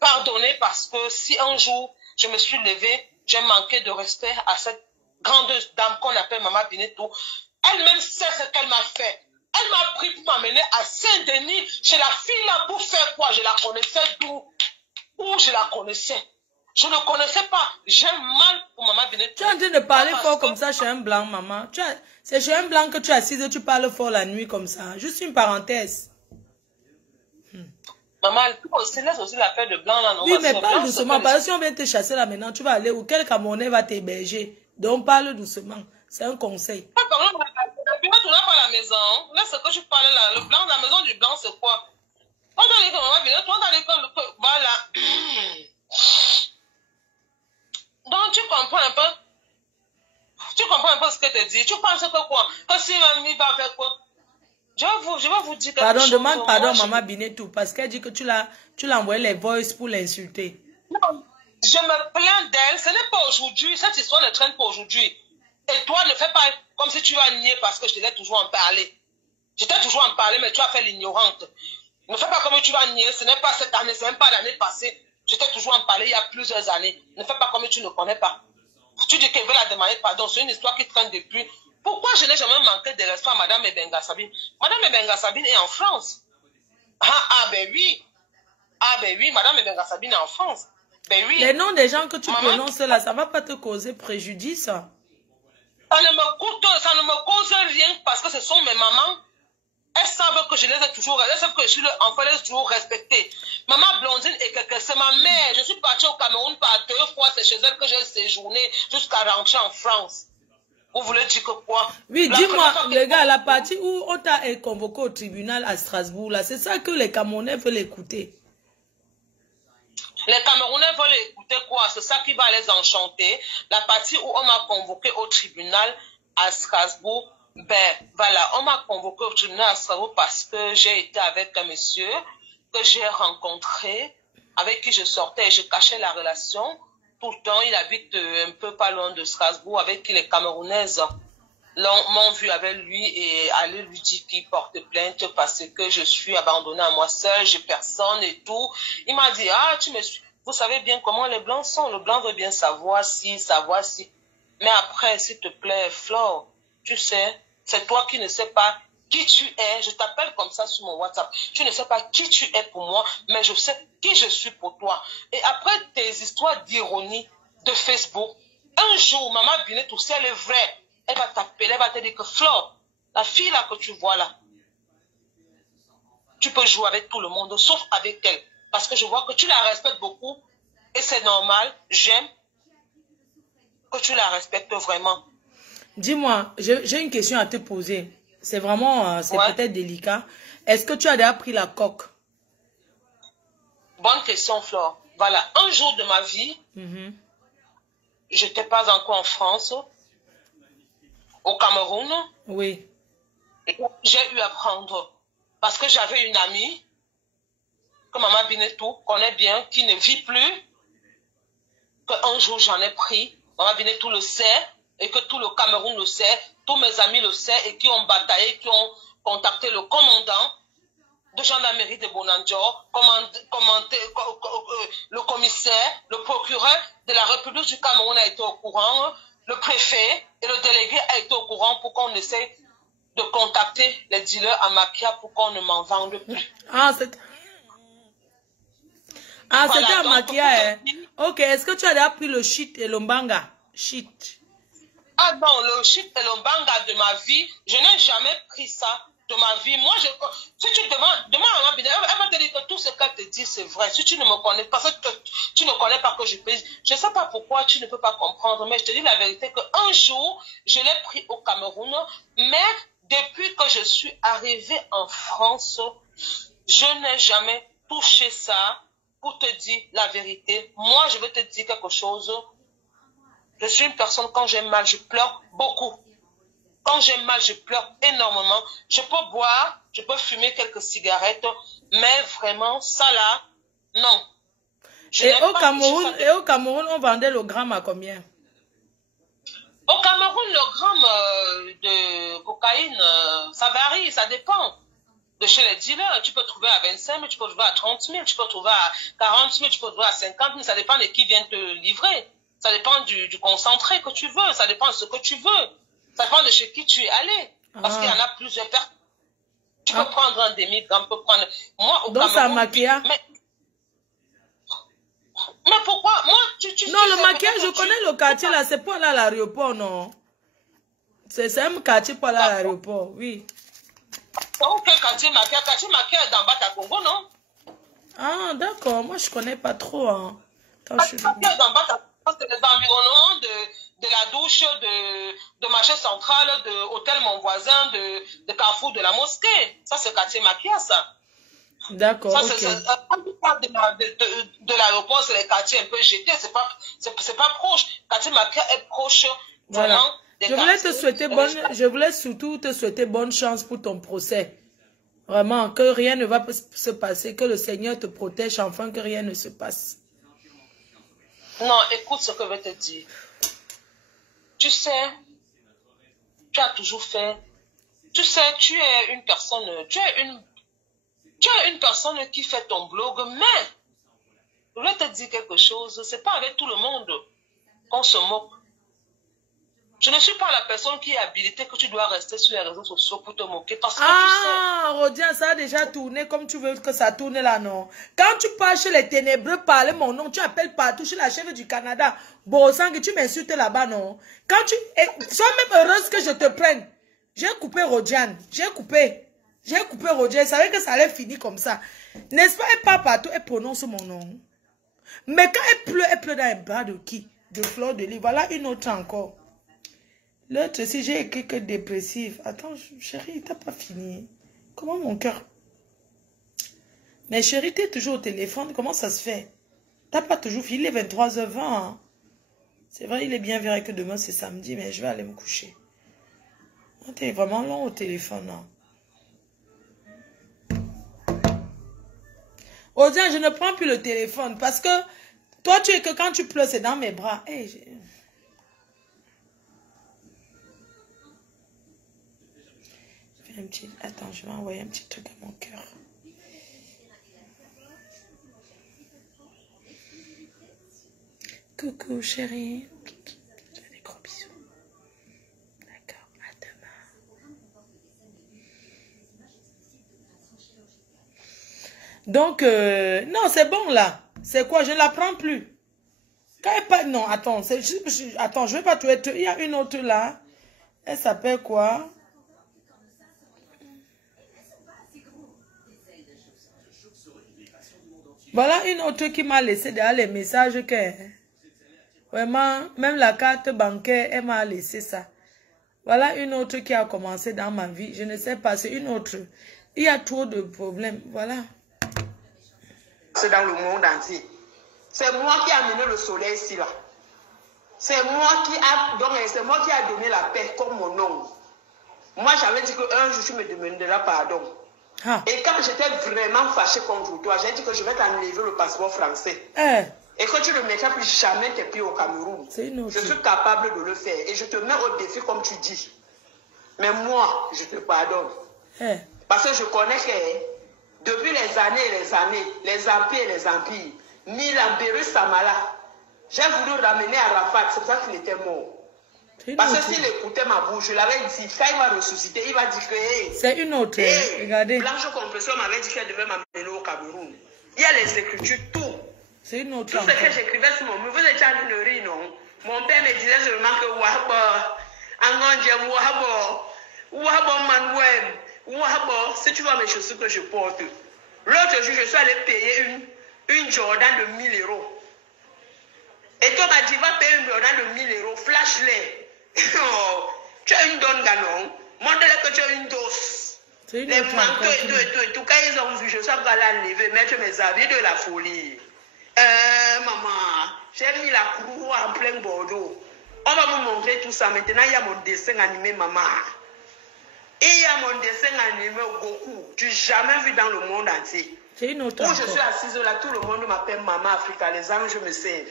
pardonner parce que si un jour je me suis levée, j'ai manqué de respect à cette grande dame qu'on appelle Maman Binetou. Elle-même sait ce qu'elle m'a fait. Elle m'a pris pour m'amener à Saint-Denis chez la fille là pour faire quoi? Je la connaissais d'où? Où je la connaissais? Je ne connaissais pas. J'ai mal pour Maman Binetou. Tu es en train de parler fort comme ça chez un blanc, maman. C'est chez un blanc que tu es assise et tu parles fort la nuit comme ça. Juste une parenthèse. Maman, elle laisse aussi l'affaire de blanc là, non? Oui, mais parle doucement. Parce que si on vient te chasser là maintenant, tu vas aller où? Quel Camerounais va t'héberger? Donc parle doucement. C'est un conseil. Pas par là, tu n'as pas la maison. Là, ce que tu parles là, le blanc, la maison du blanc, c'est quoi? On a dit que Maman Binetou, on a dit que voilà. Donc, tu comprends un peu? Tu comprends un peu ce que je te dis? Tu penses que quoi? Que si mamie va faire quoi? Je vais vous dire quelque pardon, chose. demande pardon, Maman Binetou, parce qu'elle dit que tu l'as envoyé les voice pour l'insulter. Non, je me plains d'elle. Ce n'est pas aujourd'hui. Cette histoire ne traîne pas aujourd'hui. Et toi, ne fais pas comme si tu vas nier parce que je t'ai toujours en parler. Je t'ai toujours en parler, mais tu as fait l'ignorante. Ne fais pas comme tu vas nier. Ce n'est pas cette année, ce n'est même pas l'année passée. Je t'ai toujours en parler il y a plusieurs années. Ne fais pas comme tu ne connais pas. Tu dis qu'elle veut la demander pardon. C'est une histoire qui traîne depuis. Pourquoi je n'ai jamais manqué de respect à Madame Ebenga Sabine? Madame Ebenga Sabine est en France. Ben oui, Madame Ebenga Sabine est en France. Ben oui. Les noms des gens que tu prononces là, ça ne va pas te causer préjudice. Ça ne me cause rien parce que ce sont mes mamans. Elles savent que je les ai toujours, elles savent que je suis l'enfant, les ai toujours respectées. Maman Blondine et quelqu'un, c'est ma mère. Je suis partie au Cameroun par 2 fois, c'est chez elle que j'ai séjourné jusqu'à rentrer en France. Vous voulez dire que quoi? Oui, dis-moi, les gars, la partie où on t'a convoqué au tribunal à Strasbourg, là, c'est ça que les Camerounais veulent écouter. Les Camerounais veulent écouter quoi? C'est ça qui va les enchanter. La partie où on m'a convoqué au tribunal à Strasbourg, ben voilà, on m'a convoqué au tribunal à Strasbourg parce que j'ai été avec un monsieur que j'ai rencontré, avec qui je sortais et je cachais la relation. Pourtant, il habite un peu pas loin de Strasbourg, avec qui les Camerounaises m'ont vu avec lui et allaient lui dire qu'il porte plainte parce que je suis abandonnée à moi seule, j'ai personne et tout. Il m'a dit, ah, tu me suis. Vous savez bien comment les Blancs sont. Le Blanc veut bien savoir si. Mais après, s'il te plaît, Flore, tu sais, c'est toi qui ne sais pas qui tu es. Je t'appelle comme ça sur mon WhatsApp. Tu ne sais pas qui tu es pour moi, mais je sais qui je suis pour toi. Et après tes histoires d'ironie de Facebook, un jour, Maman Binetou, si elle est vraie, elle va t'appeler, elle va te dire que Flore, la fille là que tu vois là, tu peux jouer avec tout le monde, sauf avec elle. Parce que je vois que tu la respectes beaucoup et c'est normal, j'aime que tu la respectes vraiment. Dis-moi, j'ai une question à te poser. C'est vraiment, c'est Ouais. peut-être délicat. Est-ce que tu as déjà pris la coque? Bonne question, Flore. Voilà, un jour de ma vie, je n'étais pas encore en France, au Cameroun, Oui. et j'ai eu à prendre. Parce que j'avais une amie, que Maman Binetou connaît bien, qui ne vit plus, qu'un jour j'en ai pris. Maman Binetou le sait, et que tout le Cameroun le sait, tous mes amis le savent, et qui ont bataillé, qui ont contacté le commandant de gendarmerie de Bonandior, le commissaire, le procureur de la République du Cameroun a été au courant, le préfet et le délégué a été au courant pour qu'on essaie de contacter les dealers à Maquia pour qu'on ne m'en vende plus. Ah, c'était Voilà, à donc, Maquia, hein. Ok, est-ce que tu as déjà pris le shit et le mbanga? Shit. Ah non, le shit et le banga de ma vie, je n'ai jamais pris ça de ma vie. Moi, si tu demande à ma binaire, elle va te dire que tout ce qu'elle te dit, c'est vrai. Si tu ne me connais pas, parce que tu ne connais pas que je pèse, je ne sais pas pourquoi tu ne peux pas comprendre, mais je te dis la vérité qu'un jour, je l'ai pris au Cameroun, mais depuis que je suis arrivée en France, je n'ai jamais touché ça pour te dire la vérité. Moi, je vais te dire quelque chose. Je suis une personne, quand j'ai mal, je pleure beaucoup. Quand j'ai mal, je pleure énormément. Je peux boire, je peux fumer quelques cigarettes, mais vraiment, ça là, non. Et au Cameroun, on vendait le gramme à combien? Au Cameroun, le gramme de cocaïne, ça varie, ça dépend. De chez les dealers, tu peux trouver à 25 000, tu peux trouver à 30 000, tu peux trouver à 40 000, tu peux trouver à 50 000, ça dépend de qui vient te livrer. Ça dépend du concentré que tu veux, ça dépend de ce que tu veux. Ça dépend de chez qui tu es allé. Parce qu'il y en a plusieurs personnes. Tu peux prendre un demi-gramme, tu peux prendre... Moi, au donc Cameroun, ça maquilla. Mais pourquoi? Moi, non, le maquillage, je connais le quartier là, c'est pas là à l'aéroport, non? C'est un quartier pas là à l'aéroport, oui. Donc, quartier maquillage dans Bata Congo, non? Ah, d'accord, moi je connais pas trop. Hein. Quartier maquillage dans Bata Congo, c'est les environnements de la douche, de marché central, de hôtel Mon Voisin, de Carrefour de la Mosquée. Ça, c'est quartier maquillage, ça. D'accord, ok. De l'aéroport, c'est les quartiers un peu jetés, c'est pas proche. Quartier maquillage est proche, voilà. vraiment. Je voulais surtout te souhaiter bonne chance pour ton procès. Vraiment, que rien ne va se passer, que le Seigneur te protège, enfin que rien ne se passe. Non, écoute ce que je vais te dire. Tu sais, tu as toujours fait, tu sais, tu es une personne qui fait ton blog, mais je vais te dire quelque chose, c'est pas avec tout le monde qu'on se moque. Je ne suis pas la personne qui est habilitée que tu dois rester sur les réseaux sociaux pour te moquer. Parce que tu sais... Rodian, ça a déjà tourné comme tu veux que ça tourne là, non? Quand tu pars chez les ténébreux, parler mon nom, tu appelles partout chez la chef du Canada. Bosang, tu m'insultes là-bas, non? Quand tu... Sois même heureuse que je te prenne. J'ai coupé Rodian. J'ai coupé Rodian. Je savais que ça allait finir comme ça. N'est-ce pas? Elle part partout, elle prononce mon nom. Mais quand elle pleure dans un bras de qui? De Fleur de Lys. Voilà une autre encore. L'autre, si j'ai écrit que dépressif. Attends, chérie, t'as pas fini. Comment mon cœur... Mais chérie, t'es toujours au téléphone. Comment ça se fait? T'as pas toujours fini. Il est 23h20. Hein. C'est vrai, il est bien vrai que demain c'est samedi, mais je vais aller me coucher. T'es vraiment long au téléphone. Hein. Odian, je ne prends plus le téléphone parce que toi, tu es que quand tu pleures, c'est dans mes bras. Hey, Attends, je vais envoyer un petit truc à mon cœur. Coucou chérie. Je fais des gros bisous. D'accord, à demain. Donc, non, c'est bon là. C'est quoi? Je ne la prends plus. Quand elle pas... Non, attends, attends, je vais pas tout être... Il y a une autre là. Elle s'appelle quoi? Voilà une autre qui m'a laissé derrière les messages que... Vraiment, même la carte bancaire, elle m'a laissé ça. Voilà une autre qui a commencé dans ma vie. Je ne sais pas, c'est une autre. Il y a trop de problèmes. Voilà. C'est dans le monde entier. C'est moi qui ai amené le soleil ici, là. C'est moi qui a donné la paix comme mon nom. Moi, j'avais dit qu'un jour, tu me demanderas pardon. Ah. Et quand j'étais vraiment fâchée contre toi, j'ai dit que je vais t'enlever le passeport français. Et que tu ne mettras plus jamais tes pieds au Cameroun. Je suis capable de le faire. Et je te mets au défi comme tu dis. Mais moi, je te pardonne. Parce que je connais que depuis les années et les années, les empires, Milan, Beirut, Samala, j'ai voulu ramener Arafat, c'est pour ça qu'il était mort. Parce que s'il écoutait ma bouche, je l'avais dit, quand il va ressusciter, il va dire que... c'est une autre, regardez. Blanche Compression m'avait dit qu'elle devait m'amener au Cameroun. Il y a les écritures, tout. C'est une autre. Tout ce que j'écrivais sur mon mur, vous étiez en train de rire, non? Mon père me disait seulement que si tu vois mes chaussures que je porte. L'autre jour, je suis allé payer une Jordan de 1000 €. Et toi, tu vas payer une Jordan de 1000 €, flash-les. Tu as une donne ganon, montre-les que tu as une dose. Les manteaux et tout, quand ils ont vu, je suis allé enlever, mettre mes habits de la folie. Maman, j'ai mis la cour en plein Bordeaux. On va vous montrer tout ça. Maintenant, il y a mon dessin animé, maman. Et il y a mon dessin animé Goku. Tu n'as jamais vu dans le monde entier. C'est une autre. Où je suis assise là, tout le monde m'appelle Maman Africa. Les anges me servent.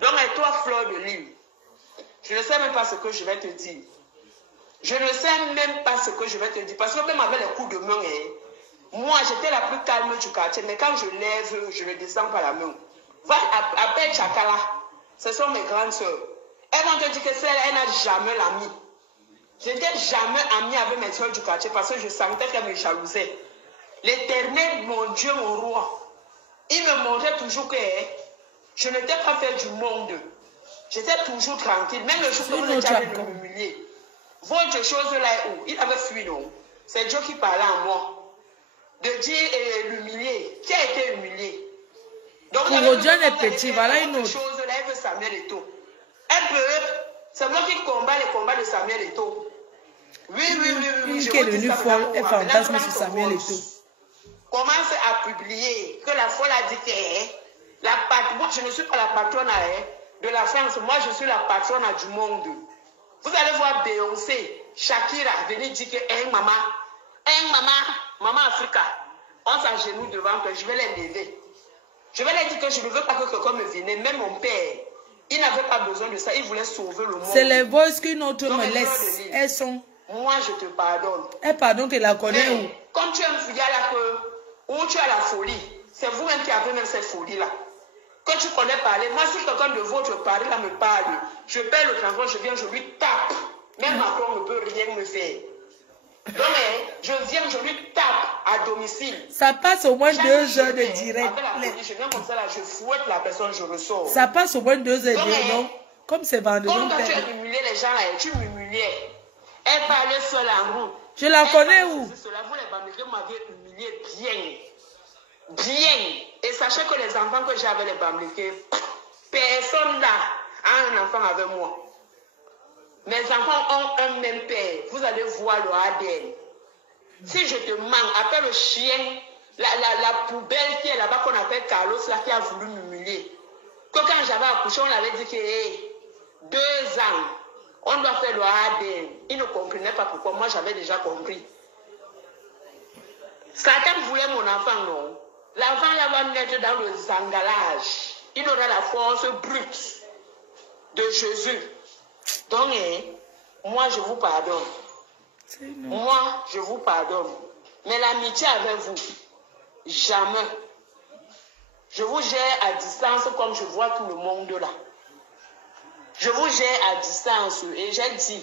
Donc, et toi, Fleur de Lille, je ne sais même pas ce que je vais te dire. Je ne sais même pas ce que je vais te dire. Parce que même avec les coups de main, moi, j'étais la plus calme du quartier. Mais quand je lève, je ne descends pas la main. Va appelle Chakala. Ce sont mes grandes soeurs. Elles vont te dire que celle-là, elle n'a jamais l'ami. Je n'étais jamais amie avec mes soeurs du quartier parce que je sentais qu'elles me jalousaient. L'Éternel, mon Dieu, mon roi, il me montrait toujours que je n'étais pas fait du monde. J'étais toujours tranquille. Même le jour où vous étiez allé m'humilier. Votre chose là est où? Il avait fui, non? C'est Dieu qui parlait en moi. De dire l'humilier. Qui a été humilié? Donc, pour Dieu est petit, voilà une autre. Chose là, elle veut Samuel Eto'o. Elle peut. C'est moi qui combat les combats de Samuel Eto'o. Oui. Une qui est devenue folle, elle fantasme sur Samuel Eto'o. Commence à publier que la folle a dit que moi je ne suis pas la patronne de la France, moi je suis la patronne du monde. Vous allez voir Beyoncé, Shakira venir dire que maman Africa, on s'agenouille devant que je vais les lever. Je vais leur dire que je ne veux pas que quelqu'un me vienne. Même mon père, il n'avait pas besoin de ça. Il voulait sauver le monde. C'est les voix qu'une autre me laisse. Elles sont... Moi, je te pardonne. Elle pardonne qu'elle la connaît où? Comme tu es un fouillard là, où tu as la folie, c'est vous-même qui avez même cette folie-là. Quand tu connais parler, moi, si quelqu'un de votre parler là me parle, je paie le transport, je viens, je lui tape. Même Macron ne peut rien me faire. Donc, je viens, je lui tape à domicile. Ça passe au moins 2 heures de direct. Je viens comme ça, là, je fouette la personne, je ressors. Ça passe au moins 2 heures de direct, non? Comme c'est vendredi. Comme quand tu as humilié les gens, là, tu m'humiliais. Elle parlait seule en route. Je la connais où? Vous, les Bamilés, m'avez humilié bien. Bien. Et sachez que les enfants que j'avais, les Bamilés, personne là a un enfant avec moi. Mes enfants ont un même père. Vous allez voir le ADN. Si je te manque, appelle le chien, la poubelle qui est là-bas qu'on appelle Carlos, là, qui a voulu m'humilier. Que quand j'avais accouché, on avait dit que 2 ans, on doit faire le ADN. Il ne comprenait pas pourquoi. Moi, j'avais déjà compris. Satan voulait mon enfant, non? L'enfant, il va naître dans le zangalage. Il aura la force brute de Jésus. Donc, moi, je vous pardonne. Moi, je vous pardonne. Mais l'amitié avec vous, jamais. Je vous gère à distance comme je vois tout le monde là. Je vous gère à distance. Et j'ai dit.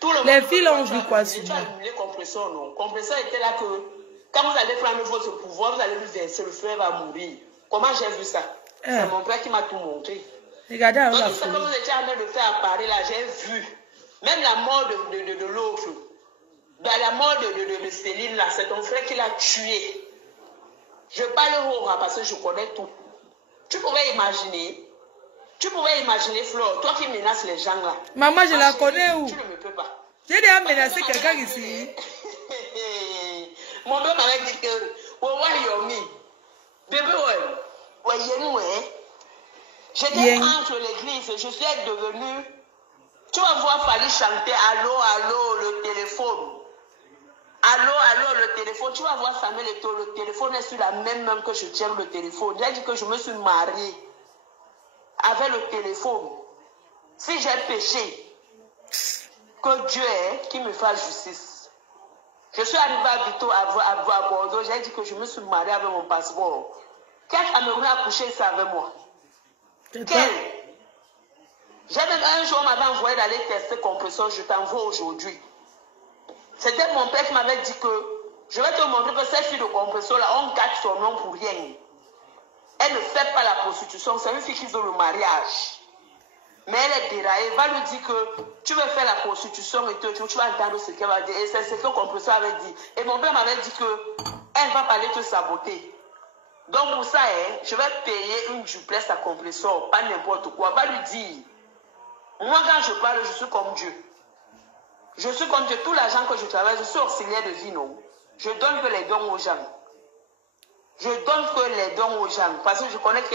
Tout le les filles ont vu quoi sur moi? Les compresseurs, non. Compresseur était là que quand vous allez prendre votre pouvoir, vous allez lui verser, le frère va mourir. Comment j'ai vu ça? C'est mon père qui m'a tout montré. Regardez, donc, tout ça que vous étiez en train de faire apparaître là, j'ai vu. Même la mort de l'autre. La mort de Céline là, c'est ton frère qui l'a tué. Je parle au parce que je connais tout. Tu pourrais imaginer Tu pouvais imaginer, Flore, toi qui menaces les gens là. Maman, je la connais où? Tu ne me peux pas. J'ai déjà menacé quelqu'un ici. Mon père m'avait dit que, bébé, j'étais entre l'église, je suis devenue. Tu vas voir Fali chanter allô, allô, le téléphone. Allô, allô, le téléphone. Tu vas voir Samuel Eto'o, le téléphone est sur la même main que je tiens le téléphone. J'ai dit que je me suis mariée avec le téléphone. Si j'ai péché, que Dieu est qui me fasse justice. Je suis arrivée à Vito, à Bordeaux, j'ai dit que je me suis mariée avec mon passeport. Quel Camerounais a couché ça avec moi? Quel? J'ai même un jour, on m'avait envoyé d'aller tester compresseur, je t'envoie aujourd'hui. C'était mon père qui m'avait dit que je vais te montrer que cette fille de compresseur là, on gâte son nom pour rien. Elle ne fait pas la prostitution, c'est une fille qui veut le mariage. Mais elle est déraillée, elle va lui dire que tu veux faire la prostitution et tout, tu vas entendre ce qu'elle va dire. Et c'est ce que le compresseur avait dit. Et mon père m'avait dit qu'elle va pas aller te saboter. Donc pour ça, je vais payer une duplex à compresseur, pas n'importe quoi. Va lui dire, moi quand je parle, je suis comme Dieu. Je suis comme Dieu. Tout l'argent que je travaille, je suis auxiliaire de vie, non. Je donne que les dons aux gens. Je donne que les dons aux gens. Parce que je connais que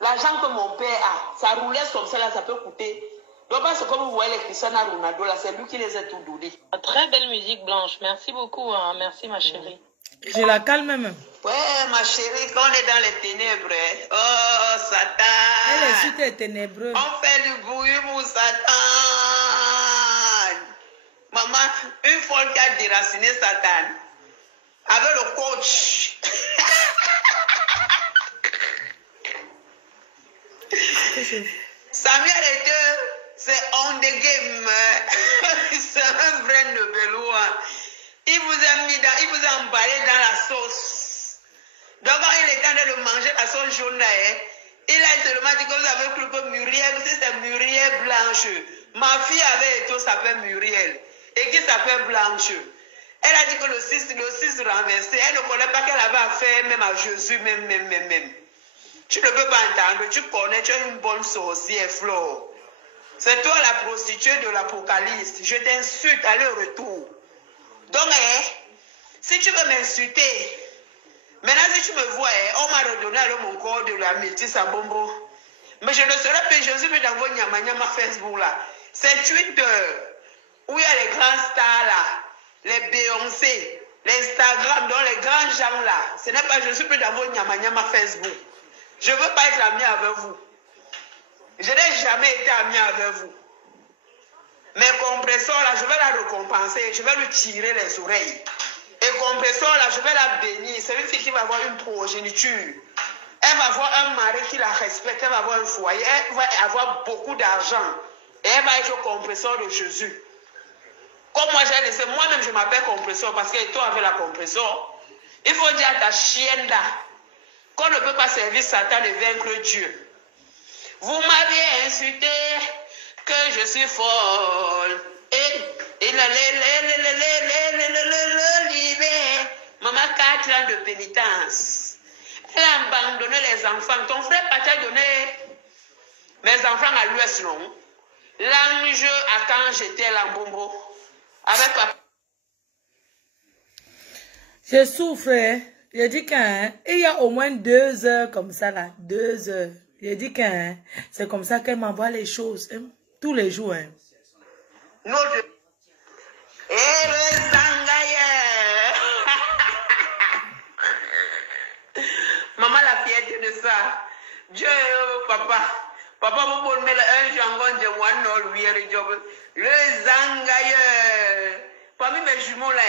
l'argent que mon père a, ça roulait comme ça, là, ça peut coûter. Donc, parce que comme vous voyez les Cristiano Ronaldo, là, c'est lui qui les a tout donnés. Très belle musique, Blanche. Merci beaucoup. Hein. Merci, ma chérie. Je la calme même. Ouais, ma chérie, quand on est dans les ténèbres, oh, Satan. Elle est sur tes ténébreux. On fait du bruit pour Satan. Maman, une fois qui a déraciné Satan, avec le coach. Samuel Eto'o, c'est on the game. C'est un vrai Nobelois. Il vous a emballé dans la sauce. Donc quand il est temps de manger la sauce jaune, il a seulement dit que vous avez cru que Muriel, c'est Muriel Blanche. Ma fille avait Eto'o s'appelle Muriel. Et qui s'appelle Blanche. Elle a dit que le 6 renversé, elle ne connaît pas qu'elle avait affaire même à Jésus, même. Tu ne peux pas entendre, tu connais, tu es une bonne sorcière, Flo. C'est toi la prostituée de l'Apocalypse. Je t'insulte à leur retour. Donc, si tu veux m'insulter, maintenant si tu me vois, on m'a redonné alors mon corps de la métisse à Bombo. Mais je ne serai plus, je suis plus dans vos nyama Facebook là. C'est Twitter. Où il y a les grands stars là, les Beyoncé, les Instagram, donc les grands gens là. Ce n'est pas, je ne suis plus dans vos nyama Facebook. Je ne veux pas être ami avec vous. Je n'ai jamais été ami avec vous. Mais compresseur là, je vais la récompenser, je vais lui tirer les oreilles. Et compresseur là, je vais la bénir. C'est une fille qui va avoir une progéniture. Elle va avoir un mari qui la respecte, elle va avoir un foyer, elle va avoir beaucoup d'argent. Et elle va être compresseur de Jésus. Comme moi j'ai laissé, moi-même je m'appelle compresseur parce que toi avec la compresseur, il faut dire à ta chienne là qu'on ne peut pas servir Satan et vaincre Dieu. Vous m'avez insulté que je suis folle. Et maman 4 ans de pénitence. Elle a abandonné les enfants. Ton frère t'a donné mes enfants à l'ouest, non? L'ange a quand j'étais Lambombo. Avec papa. Je souffre. Je dis qu'il y a au moins 2 heures comme ça là. 2 heures. Je dis que c'est comme ça qu'elle m'envoie les choses. Hein, tous les jours. Hein. Maman la fierté de ça. Dieu, papa. Papa, vous pouvez mettre un jangon de one or weird job. Le zangaye. Parmi mes jumeaux là,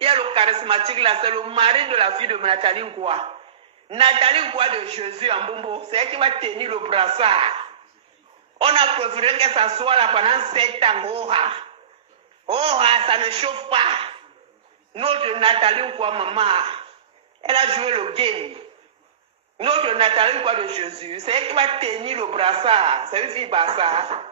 il y a le charismatique là, c'est le mari de la fille de Nathalie Nkwa. Nathalie Nkwa de Jésus en Bombo, c'est elle qui va tenir le brassard. On a préféré qu'elle s'assoie là pendant 7 ans. Oh, ça ne chauffe pas. Notre Nathalie Nkwa, maman, elle a joué le game. Notre Nathalie Nkwa de Jésus, c'est elle qui va tenir le brassard. C'est une fille brassard.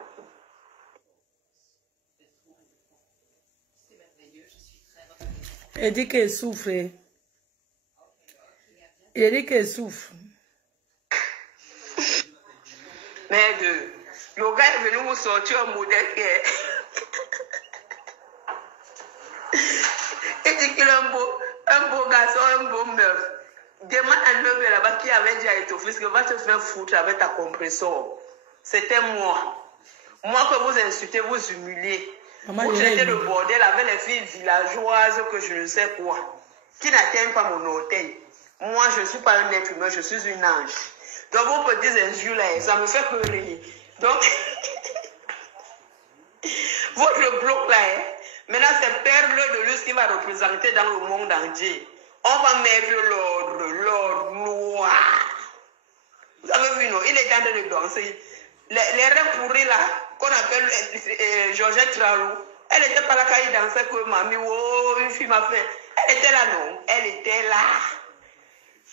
Elle dit qu'elle souffre. Elle dit qu'elle souffre. Mais le gars est venu vous sortir un modèle qui est... Il dit qu'il est un beau garçon, un beau meuf. Demande à un meuf là-bas qui avait déjà été au fils que va te faire foutre avec ta compresseur. C'était moi. Moi que vous insultez, vous humiliez. Vous traitez le bordel avec les filles villageoises que je ne sais quoi. Qui n'atteignent pas mon orteil. Moi, je ne suis pas un être humain, je suis une ange. Donc vos petits injures là, ça me fait rire. Donc, votre bloc là, maintenant c'est Perle de Luz qui va représenter dans le monde entier. On va mettre l'ordre noir. Vous avez vu, non? Il est en train de danser. Les reins pourris là, qu'on appelle Georgette Tralou, elle était pas là quand il dansait que mamie, oh, une fille m'a fait. Elle était là, non? Elle était là.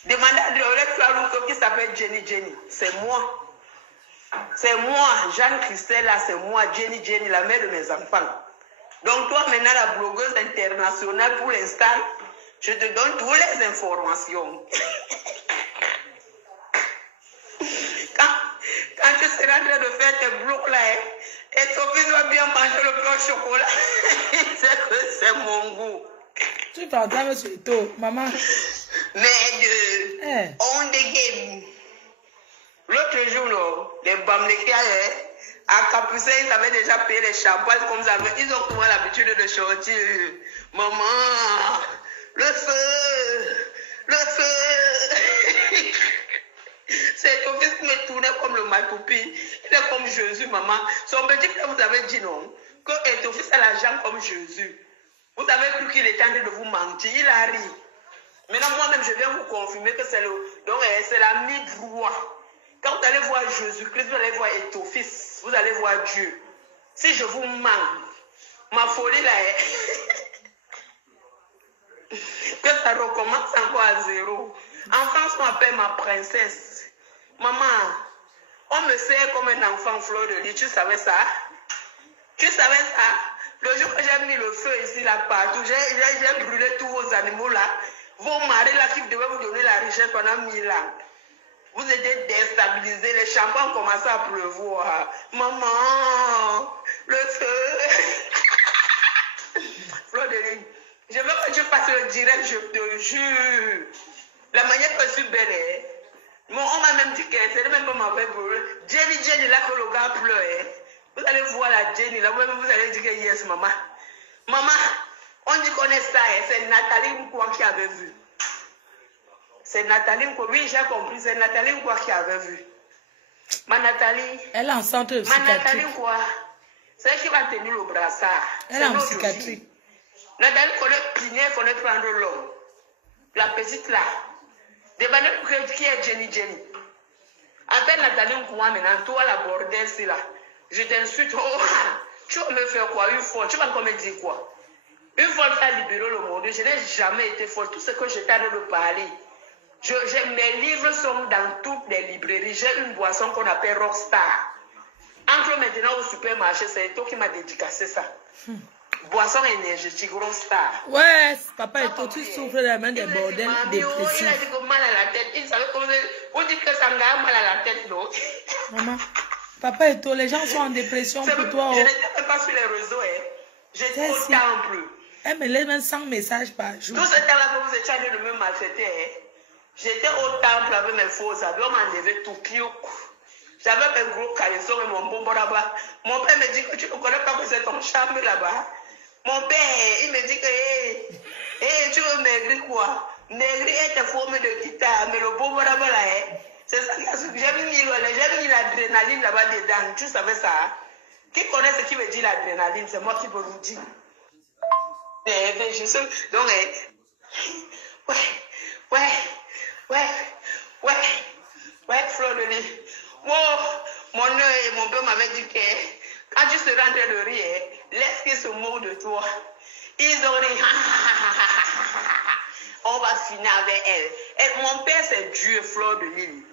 Demandez à Georgette Tralou qui s'appelle Jenny. C'est moi. C'est moi, Jeanne-Christelle, là, c'est moi, Jenny, la mère de mes enfants. Donc toi, maintenant, la blogueuse internationale, pour l'instant, je te donne toutes les informations. Quand tu seras en train de faire tes blocs là, et ton fils va bien manger le pain au chocolat, c'est que c'est mon goût. Tu t'entends, monsieur Ito, maman. Mais on dégaine. L'autre jour, là, les Bamlekia, à Capucin, ils avaient déjà payé les champagnes comme ça. Ils ont trouvé l'habitude de sortir. Maman, le feu. C'est ton fils qui me tournait comme le Maïpoupi. Il est comme Jésus, maman. Son petit frère vous avez dit non. Que ton fils a la jambe comme Jésus. Vous avez cru qu'il était en train de vous mentir. Il a ri. Maintenant, moi-même, je viens vous confirmer que c'est la mi-droit. Quand vous allez voir Jésus-Christ, vous allez voir ton fils. Vous allez voir Dieu. Si je vous mens, ma folie là est... que ça recommence encore à zéro. En France, on m'appelle ma princesse. Maman, on me sert comme un enfant fleur de lis. Tu savais ça? Tu savais ça? Le jour que j'ai mis le feu ici, là, partout, j'ai brûlé tous vos animaux là. Vos maris là qui devaient vous donner la richesse pendant 1000 ans. Vous étiez déstabilisés. Les champagnes commençaient à pleuvoir. Maman, le feu. Fleur de lis. Je veux que tu fasses le direct, je te jure. La manière que je suis belle est. Bon, on m'a même dit qu'elle c'est même pas ma belle. Jenny, là que le gars pleure. Vous allez voir la Jenny, là, vous allez dire que yes, maman. Maman, on dit qu'on est ça, c'est Nathalie Mkoua qui avait vu. C'est Nathalie Mkoua, oui, j'ai compris, c'est Nathalie Mkoua qui avait vu. Ma Nathalie. Elle est en centre de psychiatrie. Ma Nathalie Mkoua, c'est elle qui va tenir le brassard. Elle est en psychiatrie. Nathalie connaît prendre l'homme. La petite là. Demandez qui est Jenny. Appelle Nathalie Mkoua maintenant, toi la bordel, c'est là. Je t'insulte, oh, tu vas me faire quoi une fois? Tu vas encore me dire quoi? Une fois que tu as libéré le monde, je n'ai jamais été folle. Tout ce que je t'ai de parler. Mes livres sont dans toutes les librairies. J'ai une boisson qu'on appelle Rockstar. Entre maintenant au supermarché, c'est toi qui m'a dédicacé ça. Boisson énergétique, Rockstar. Ouais, papa et toi, tu souffres de la main des bordels dépressifs. Il a dit que mal à la tête. Il savait comment... On dit que ça me a mal à la tête, non? Maman, papa et toi, les gens sont en dépression pour toi. Je n'étais même pas sur les réseaux. J'étais au temple. Elle me laisse même 100 messages par jour. Tout ce temps-là que vous étiez en train de me maltraiter, j'étais au temple avec mes faux habits. On m'a enlevé tout pio. J'avais mes gros caleçons et mon bonbon là-bas. Mon père me dit que tu ne connais pas que c'est ton chambre là-bas. Mon père, il me dit que tu veux maigrir quoi? Maigrir et tes formes de guitare. Mais le bonbon là-bas là, c'est ça qui a suivi. J'ai mis l'adrénaline là-bas dedans. Tu savais ça? Qui connaît ce qui veut dire l'adrénaline? C'est moi qui peux vous dire. Je sais. Donc, ouais, Fleur de lis. Mon père m'avait dit que quand tu seras en train de rire, laisse qu'ils se moquent de toi. Ils ont ri. On va finir avec elle. Et mon père, c'est Dieu, Fleur de lis.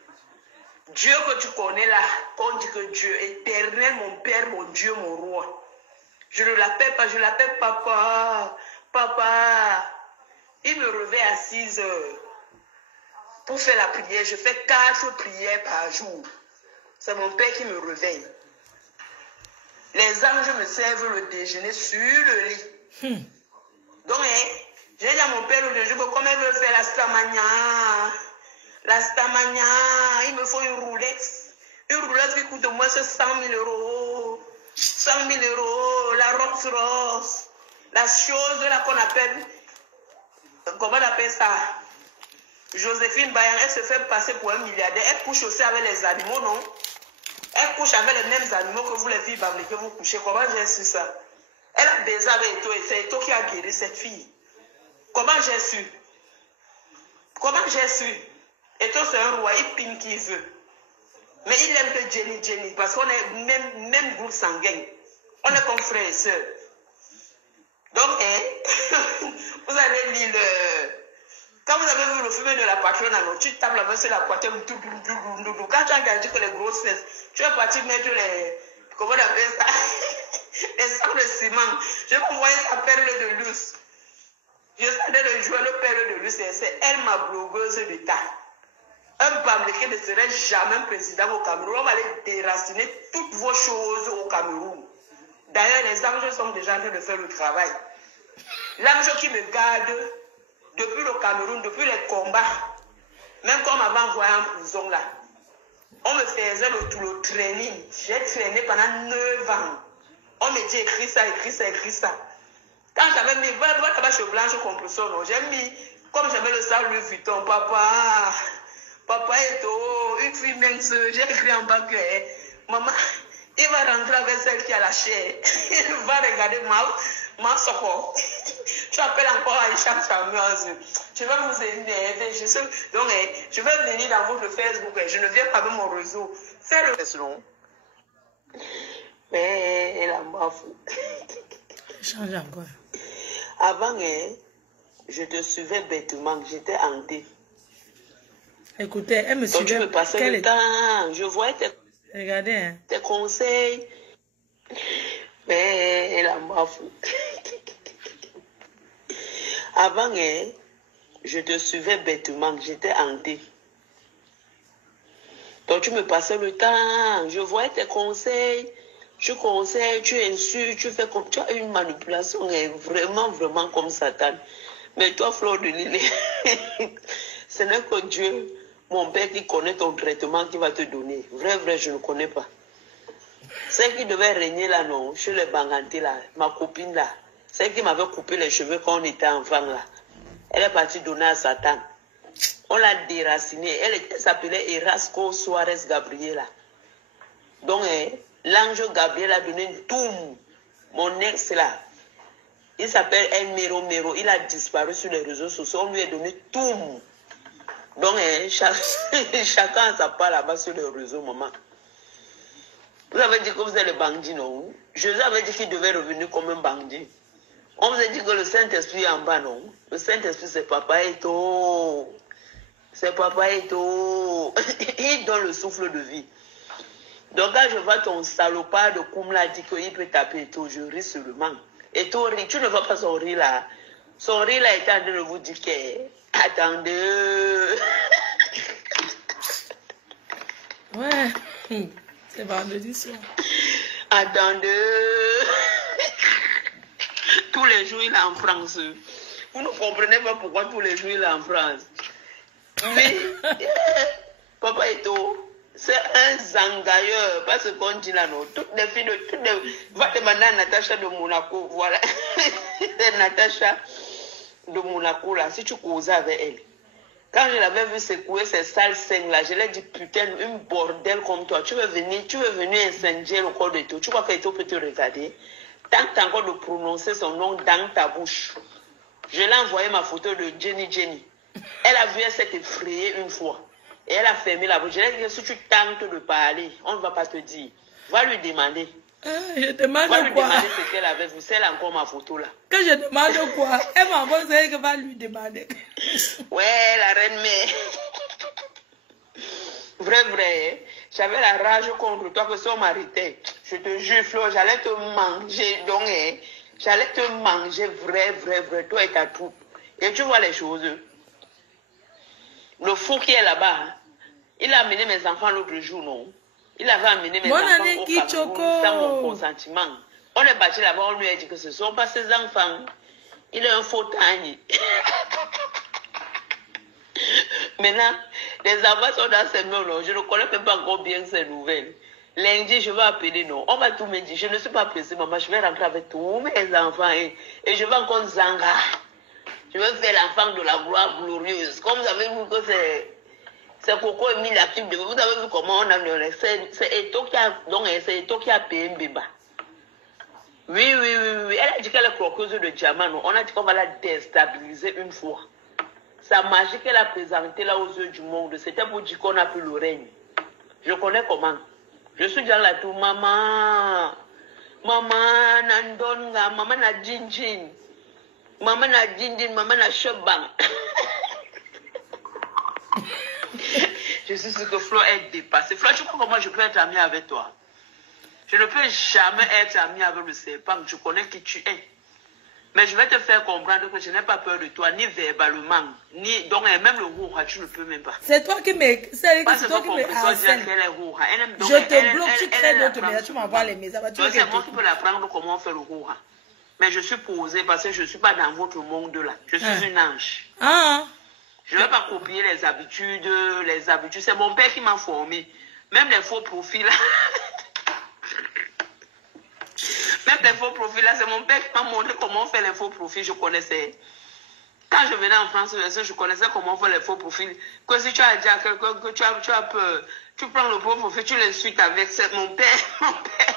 Dieu que tu connais là, on dit que Dieu, éternel, mon père, mon Dieu, mon roi. Je ne l'appelle pas, je l'appelle papa. Papa, il me réveille à 6 heures pour faire la prière. Je fais 4 prières par jour. C'est mon père qui me réveille. Les anges me servent le déjeuner sur le lit. Donc, j'ai dit à mon père le déjeuner, comme elle veut faire la stamania. La stamania, il me faut une Rolex. Une Rolex qui coûte au moins 100 000 euros. 100 000 euros, la Rolls Royce. La chose là qu'on appelle, comment on appelle ça? Joséphine Bayan, elle se fait passer pour un milliardaire. Elle couche aussi avec les animaux, non? Elle couche avec les mêmes animaux que vous, les filles bamblées, que vous couchez. Comment j'ai su ça? Elle a baisé avec Eto et c'est Eto qui a guéri cette fille. Comment j'ai su? Comment j'ai su? Eto c'est un roi, il pine qui veut. Mais il aime que Jenny, parce qu'on est même groupe sanguin. On est comme frères et sœurs. Donc, vous avez lu le... Quand vous avez vu le film de la patronne, alors, tu tapes la main sur la poitrine, quand tu as regardé que les grosses fesses, tu es parti mettre les... Comment on appelle ça? Les sacs de ciment. Je vais envoyer sa perle de luce. Je savais de jouer le perle de luce, c'est elle ma blogueuse d'État. Un Bamléké ne serait jamais président au Cameroun. On va aller déraciner toutes vos choses au Cameroun. D'ailleurs, les anges sont déjà en train de faire le travail. L'ange qui me garde depuis le Cameroun, depuis les combats, même quand on m'avait envoyé en prison là, on me faisait le training. J'ai traîné pendant 9 ans. On me dit écris ça. Quand j'avais mis, voilà, chez Blanche Compression, j'ai mis, comme j'avais le sang Louis Vuitton, papa Eto, une fille mince, j'ai écrit en bas que, maman, il va rentrer avec celle qui a la chair. Il va regarder ma soko. Tu appelles encore Aïcha Chameuse. Je vais vous énerver. Donc, je vais venir dans votre Facebook. Je ne viens pas avec mon réseau. Fais le non. Mais elle a ma fou. Change encore. Avant, je te suivais bêtement. J'étais hantée. Écoutez, elle me suivait. Donc, tu me passais le temps. Je voyais Regardez, tes conseils. Mais elle a ma fou. Avant, je te suivais bêtement, j'étais hantée. Donc tu me passais le temps, je voyais tes conseils, tu conseilles, tu insultes, tu fais comme tu as une manipulation vraiment comme Satan. Mais toi, Fleur de Lille, ce n'est que Dieu, mon Père, qui connaît ton traitement qui va te donner. Vrai, je ne connais pas. Celle qui devait régner là, non, chez les Banganté là, ma copine là. Celle qui m'avait coupé les cheveux quand on était enfant là. Elle est partie donner à Satan. On l'a déracinée. Elle s'appelait Erasco Suarez Gabriela. Donc, l'ange Gabriel a donné une toum. Mon ex là. Il s'appelle El Mero. Il a disparu sur les réseaux sociaux. On lui a donné toum. Donc, chacun a sa part là-bas sur les réseaux, maman. Vous avez dit que vous êtes le bandit, non? Je vous avais dit qu'il devait revenir comme un bandit. On vous a dit que le Saint-Esprit est en bas, non? Le Saint-Esprit, c'est Papa Eto. C'est Papa Eto. Il donne le souffle de vie. Donc, quand je vois ton salopard de Koumla dit qu'il peut taper Eto, je ris seulement. Eto rit. Tu ne vois pas son rire là. Son rire là est en train de vous dire que... Attendez. Ouais. C'est vendredi soir. Attendez. Tous les jours, il est en France. Vous ne comprenez pas pourquoi tous les jours, il est en France. Mais, Papa Eto, c'est un zangailleur. Parce qu'on dit là, non. Toutes les filles, va demander à Natacha de Monaco. Voilà. C'est Natacha de Monaco, là. Si tu causais avec elle. Quand je l'avais vu secouer ces sales seins là, je l'ai dit, putain, une bordel comme toi. Tu veux venir incendier le corps de Eto. Tu crois qu'Eto peut te regarder? Tente encore de prononcer son nom dans ta bouche. Je l'ai envoyé ma photo de Jenny. Elle a vu, elle s'est effrayée une fois. Et elle a fermé la bouche. Je lui ai dit, si tu tentes de parler, on ne va pas te dire. Va lui demander. Je demande va lui quoi? Demander ce qu'elle avait vu. C'est encore ma photo là. Quand je demande quoi? Elle m'envoie ce qu'elle va lui demander. Ouais, la reine mère. Vrai. J'avais la rage contre toi que si on m'arrêtait. Je te jure, Flo, j'allais te manger. Donc, j'allais te manger vrai. Toi et ta troupe. Et tu vois les choses. Le fou qui est là-bas, il a amené mes enfants l'autre jour, non? Il avait amené mes enfants au Cameroun sans mon consentement. On est parti là-bas, on lui a dit que ce ne sont pas ses enfants. Il a un faux tani. Maintenant, les enfants sont dans ces noms. Je ne connais même pas encore bien ces nouvelles. Lundi, je vais appeler, non. On va tout me dire. Je ne suis pas pressée, maman. Je vais rentrer avec tous mes enfants. Et je vais encore zanga. Je vais faire l'enfant de la gloire glorieuse. Comme vous avez vu que c'est Coco et Mila qui... Vous avez vu comment on a... C'est Eto qui a payé Mbeba. Oui. Elle a dit qu'elle est croqueuse de diamant. On a dit qu'on va la déstabiliser une fois. Sa magie qu'elle a présentée là aux yeux du monde, c'était pour dire qu'on a plus le règne. Je connais comment. Je suis dans la tour, maman. Maman, Nandonga, maman na Jinjin. Maman na Jinjin, maman na Shobang. Je suis sûre que Flo est dépassée. Flo, tu crois comment je peux être amie avec toi? Je ne peux jamais être amie avec le serpent. Je connais qui tu es. Mais je vais te faire comprendre que je n'ai pas peur de toi, ni verbalement, ni... Donc, même le rouha, tu ne peux même pas. C'est toi qui me... C'est toi qui me harcèle. Je te bloque, tu crées d'autres messages, tu m'envoies les messages. C'est moi qui peux l'apprendre comment on fait le rouha. Mais je suis posée parce que je ne suis pas dans votre monde là. Je suis une ange. Je ne vais pas copier les habitudes. C'est mon père qui m'a formé. Même les faux profils là. Même les faux profils là, c'est mon père qui m'a montré comment on fait les faux profils. Je connaissais. Quand je venais en France, je connaissais comment on fait les faux profils. Que si tu as dit à quelqu'un que tu as peur, tu prends le faux profil, tu le suites avec. Mon père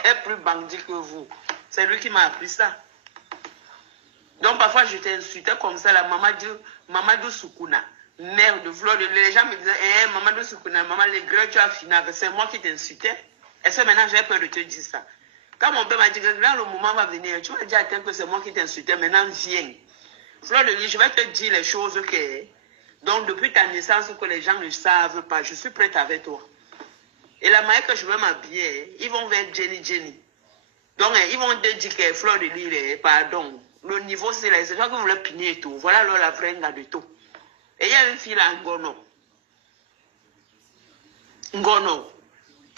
est plus bandit que vous. C'est lui qui m'a appris ça. Donc parfois je t'insultais comme ça, la Mamadou Soukouna, mère de Flo. Les gens me disaient, Mamadou Soukouna, maman, les gros, tu as fini avec. C'est moi qui t'insultais. Et ça maintenant j'ai peur de te dire ça. Quand mon père m'a dit que quand le moment va venir, tu vas dire à quelqu'un que c'est moi qui t'insultais, maintenant viens. Fleur de Lys, je vais te dire les choses que... Donc depuis ta naissance, que les gens ne savent pas, je suis prête avec toi. Et la manière que je vais m'habiller, ils vont vers Jenny. Donc ils vont te dire que Fleur de Lys, pardon, le niveau c'est là, c'est toi qui voulais piner et tout. Voilà alors la vraie gars de tout. Et il y a une fille là, Ngono.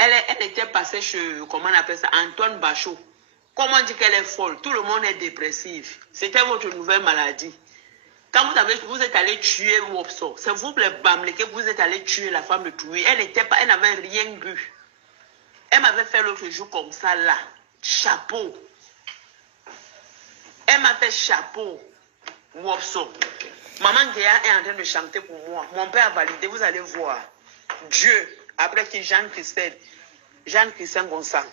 Elle était passée chez, comment on appelle ça, Antoine Bachot. Comment on dit qu'elle est folle? Tout le monde est dépressif. C'était votre nouvelle maladie. Quand vous êtes allé tuer Wopso, c'est vous les Bamle que vous êtes allé tuer la femme de Touy. Elle n'avait rien bu. Elle m'avait fait l'autre jour comme ça là. Chapeau. Elle m'a fait chapeau. Wopso. Maman Géa est en train de chanter pour moi. Mon père a validé, vous allez voir. Dieu. Après qui Jean-Christian Gonçalves.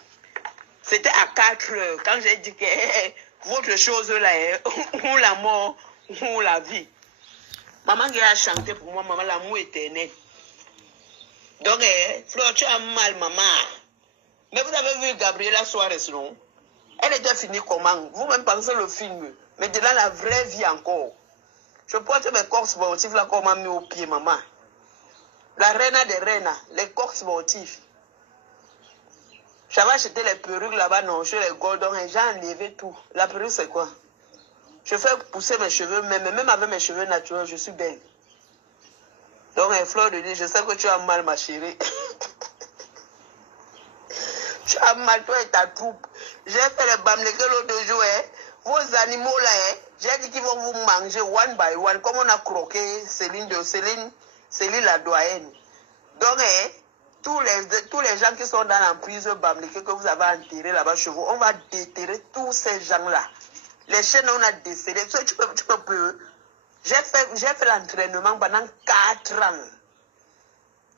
C'était à 4 heures. Quand j'ai dit que votre chose là est ou la mort ou la vie. Maman qui a chanté pour moi, maman, l'amour éternel. Donc, Fleur, tu as mal, maman. Mais vous avez vu Gabriela Suarez, non? Elle était finie comment? Vous-même pensez le film. Mais de là, la vraie vie encore. Je porte mes corps sportifs là, comme on mis au pied, maman. La reine des reines, les corps sportifs. J'avais acheté les perruques là-bas, non, chez les Goldons, et j'ai enlevé tout. La perruque, c'est quoi? Je fais pousser mes cheveux, même avec mes cheveux naturels, je suis belle. Donc, Fleur de Lys, je sais que tu as mal, ma chérie. Tu as mal, toi et ta troupe. J'ai fait les bamleke l'autre jour, vos animaux là, j'ai dit qu'ils vont vous manger one by one, comme on a croqué Céline la doyenne. Donc, tous les gens qui sont dans l'emprise Bamleke que vous avez enterré là-bas chez vous, on va déterrer tous ces gens-là. Les chaînes, on a décédé. Tu peux. J'ai fait l'entraînement pendant 4 ans.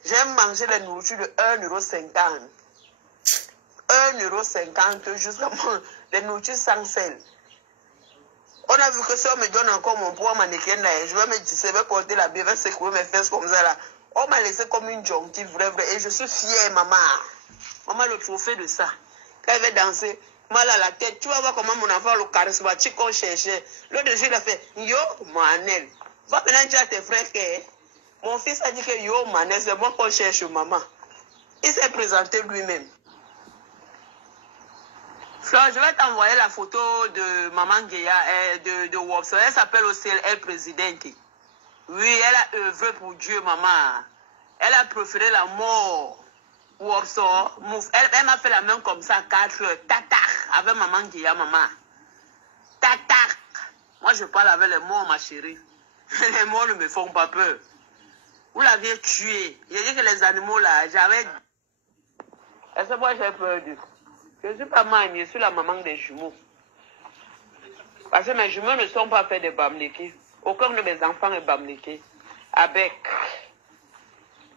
J'ai mangé les nourritures de 1,50 €. 1,50 € jusqu'à les nourritures sans sel. On a vu que si on me donne encore mon poids mannequin là, je vais me dire, je vais porter la bière, je vais secouer mes fesses comme ça là. On m'a laissé comme une jonquille, vrai. Et je suis fière, maman. Maman, le trophée de ça. Quand elle va danser, mal à la tête, tu vas voir comment mon enfant, le charismatique qu'on cherchait. L'autre jour, il a fait, yo, Manel. Va maintenant dire à tes frères que mon fils a dit que yo, Manel, c'est moi qu'on cherche, maman. Il s'est présenté lui-même. Fleur, je vais t'envoyer la photo de maman Géa, de Wopso. Elle s'appelle aussi elle présidente. Oui, elle a œuvré pour Dieu, maman. Elle a préféré la mort Warsaw, elle m'a fait la main comme ça, 4 heures. Tatak, avec maman qui a maman. Tatak. Moi, je parle avec les morts, ma chérie. Les morts ne me font pas peur. Vous l'aviez tué. Il dit que les animaux là, j'avais... Est-ce que moi j'ai peur d'eux? Je ne suis pas mariée, je suis la maman des jumeaux. Parce que mes jumeaux ne sont pas faits de bamléki. Aucun de mes enfants est bamléki. Avec.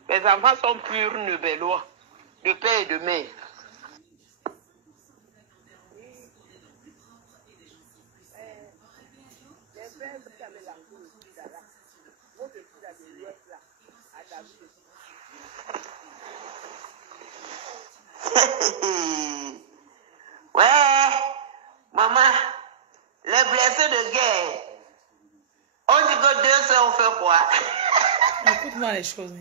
Mes enfants sont purs nebellois, de père et de mère. Ouais, maman, les blessés de guerre, on dit que 2 heures on fait quoi? Écoute-moi les choses.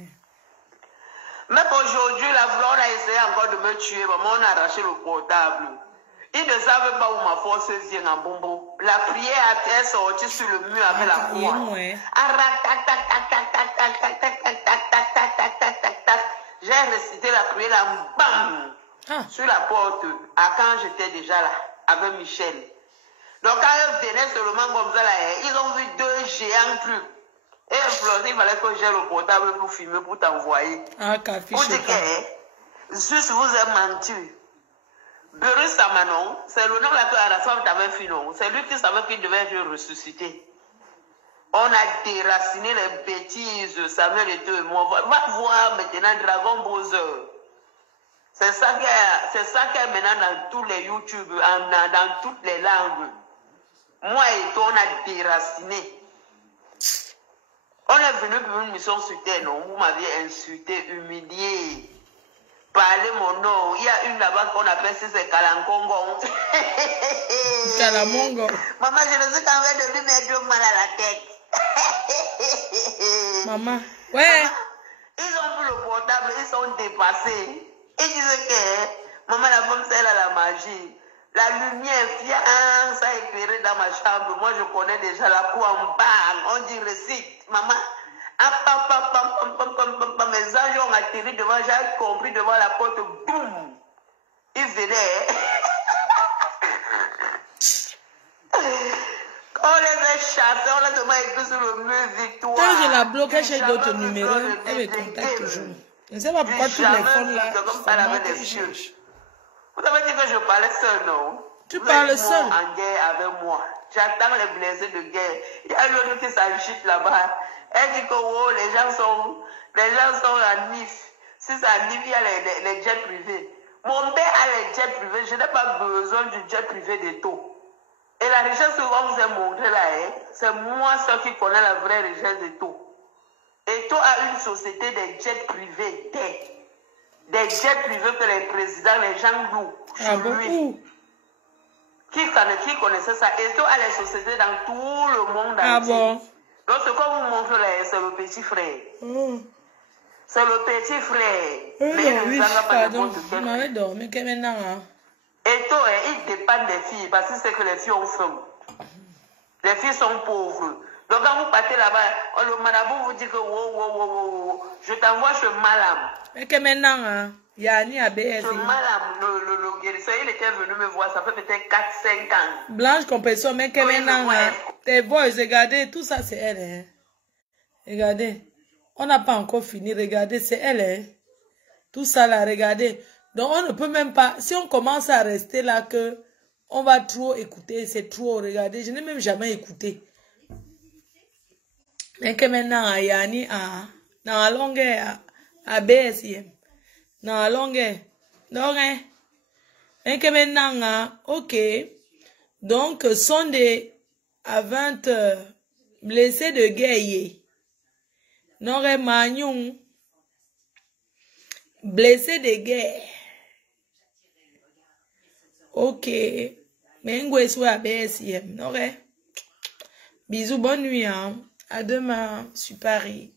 Même aujourd'hui, la Flore a essayé encore de me tuer, maman, on a arraché le portable. Ils ne savent pas où ma force vient en bombo. La prière est sortie sur le mur avec la croix. J'ai récité la prière là, bam, sur la porte, à quand j'étais déjà là, avec Michel. Donc quand ils venaient seulement comme ça là, ils ont vu 2 géants trucs. Et il fallait que j'ai le portable pour filmer, pour t'envoyer. Pour dire que, juste vous avez menti. Beru Samanon, c'est le nom là que la femme t'avait fait non. C'est lui qui savait qu'il devait être ressuscité. On a déraciné les bêtises, Samuel et tout. Va voir maintenant Dragon Ball. C'est ça qui est maintenant dans tous les YouTube, dans toutes les langues. Moi et toi, on a déraciné. On est venu pour une mission sur terre, non? Vous m'aviez insulté, humilié. Parlez mon nom. Il y a une là-bas qu'on appelle c'est Kalankongon. Kalamongo. Maman, je ne sais qu'en train de lui mettre mal à la tête. Maman. Ouais. Maman, ils ont pris le portable, ils sont dépassés. Ils disaient que maman, la femme, c'est elle a la magie. La lumière vient, ça éclairé dans ma chambre. Moi, je connais déjà la cour en bas. On dit récite. Maman. Mes anges ont atterri devant, j'ai compris devant la porte, boum, ils venaient. On les a chassés, on les a écrits sur le mur victoire. Quand je la bloque, j'ai d'autres numéros, elle me contacte toujours. Je ne sais pas pourquoi tous les phones là, vous avez dit que je parlais seul, non? Tu parles seul. En guerre avec moi. J'attends les blessés de guerre. Il y a l'autre qui s'agite là-bas. Elle dit que oh, les gens sont à Nice. Si c'est à Nice, il y a les jets privés. Mon père a les jets privés. Je n'ai pas besoin du jet privé d'Eto. Et la richesse que on vous a montré là, c'est moi seul qui connais la vraie richesse d'Eto. Eto a une société de jets privés. Des jets privés que les présidents, les gens louent sur lui. Qui connaissait ça? Eto a les sociétés dans tout le monde entier. Bon? Donc, ce qu'on vous montre là, c'est le petit frère. C'est le petit frère. Mais oui, pardon. Je m'avais dormi, que maintenant, hein? Et toi, il dépend des filles, parce que c'est que les filles ont faim. Les filles sont pauvres. Donc, quand vous partez là-bas, le marabout vous dit que, wow, je t'envoie chez Malam. Mais que maintenant, hein? Yani ABS. Chez Malam, le guérisseur, il était venu me voir, ça fait peut-être 4-5 ans. Blanche Compassion, mais que maintenant, hein? Tes voix, regardez, tout ça, c'est elle, hein? Regardez. On n'a pas encore fini, regardez, c'est elle, hein? Tout ça, là, regardez. Donc, on ne peut même pas, si on commence à rester là, que on va trop écouter, c'est trop, regardez, je n'ai même jamais écouté. Mais que maintenant, Yani, dans la longueur, à BSM, dans la longueur, donc, mais que maintenant, ok, donc, sont des à 20 blessés de guerre, non, Magnon, blessés de guerre. Ok. Mais on va à BSM. Ok. Bisous, bonne nuit. Hein. À demain sur Paris.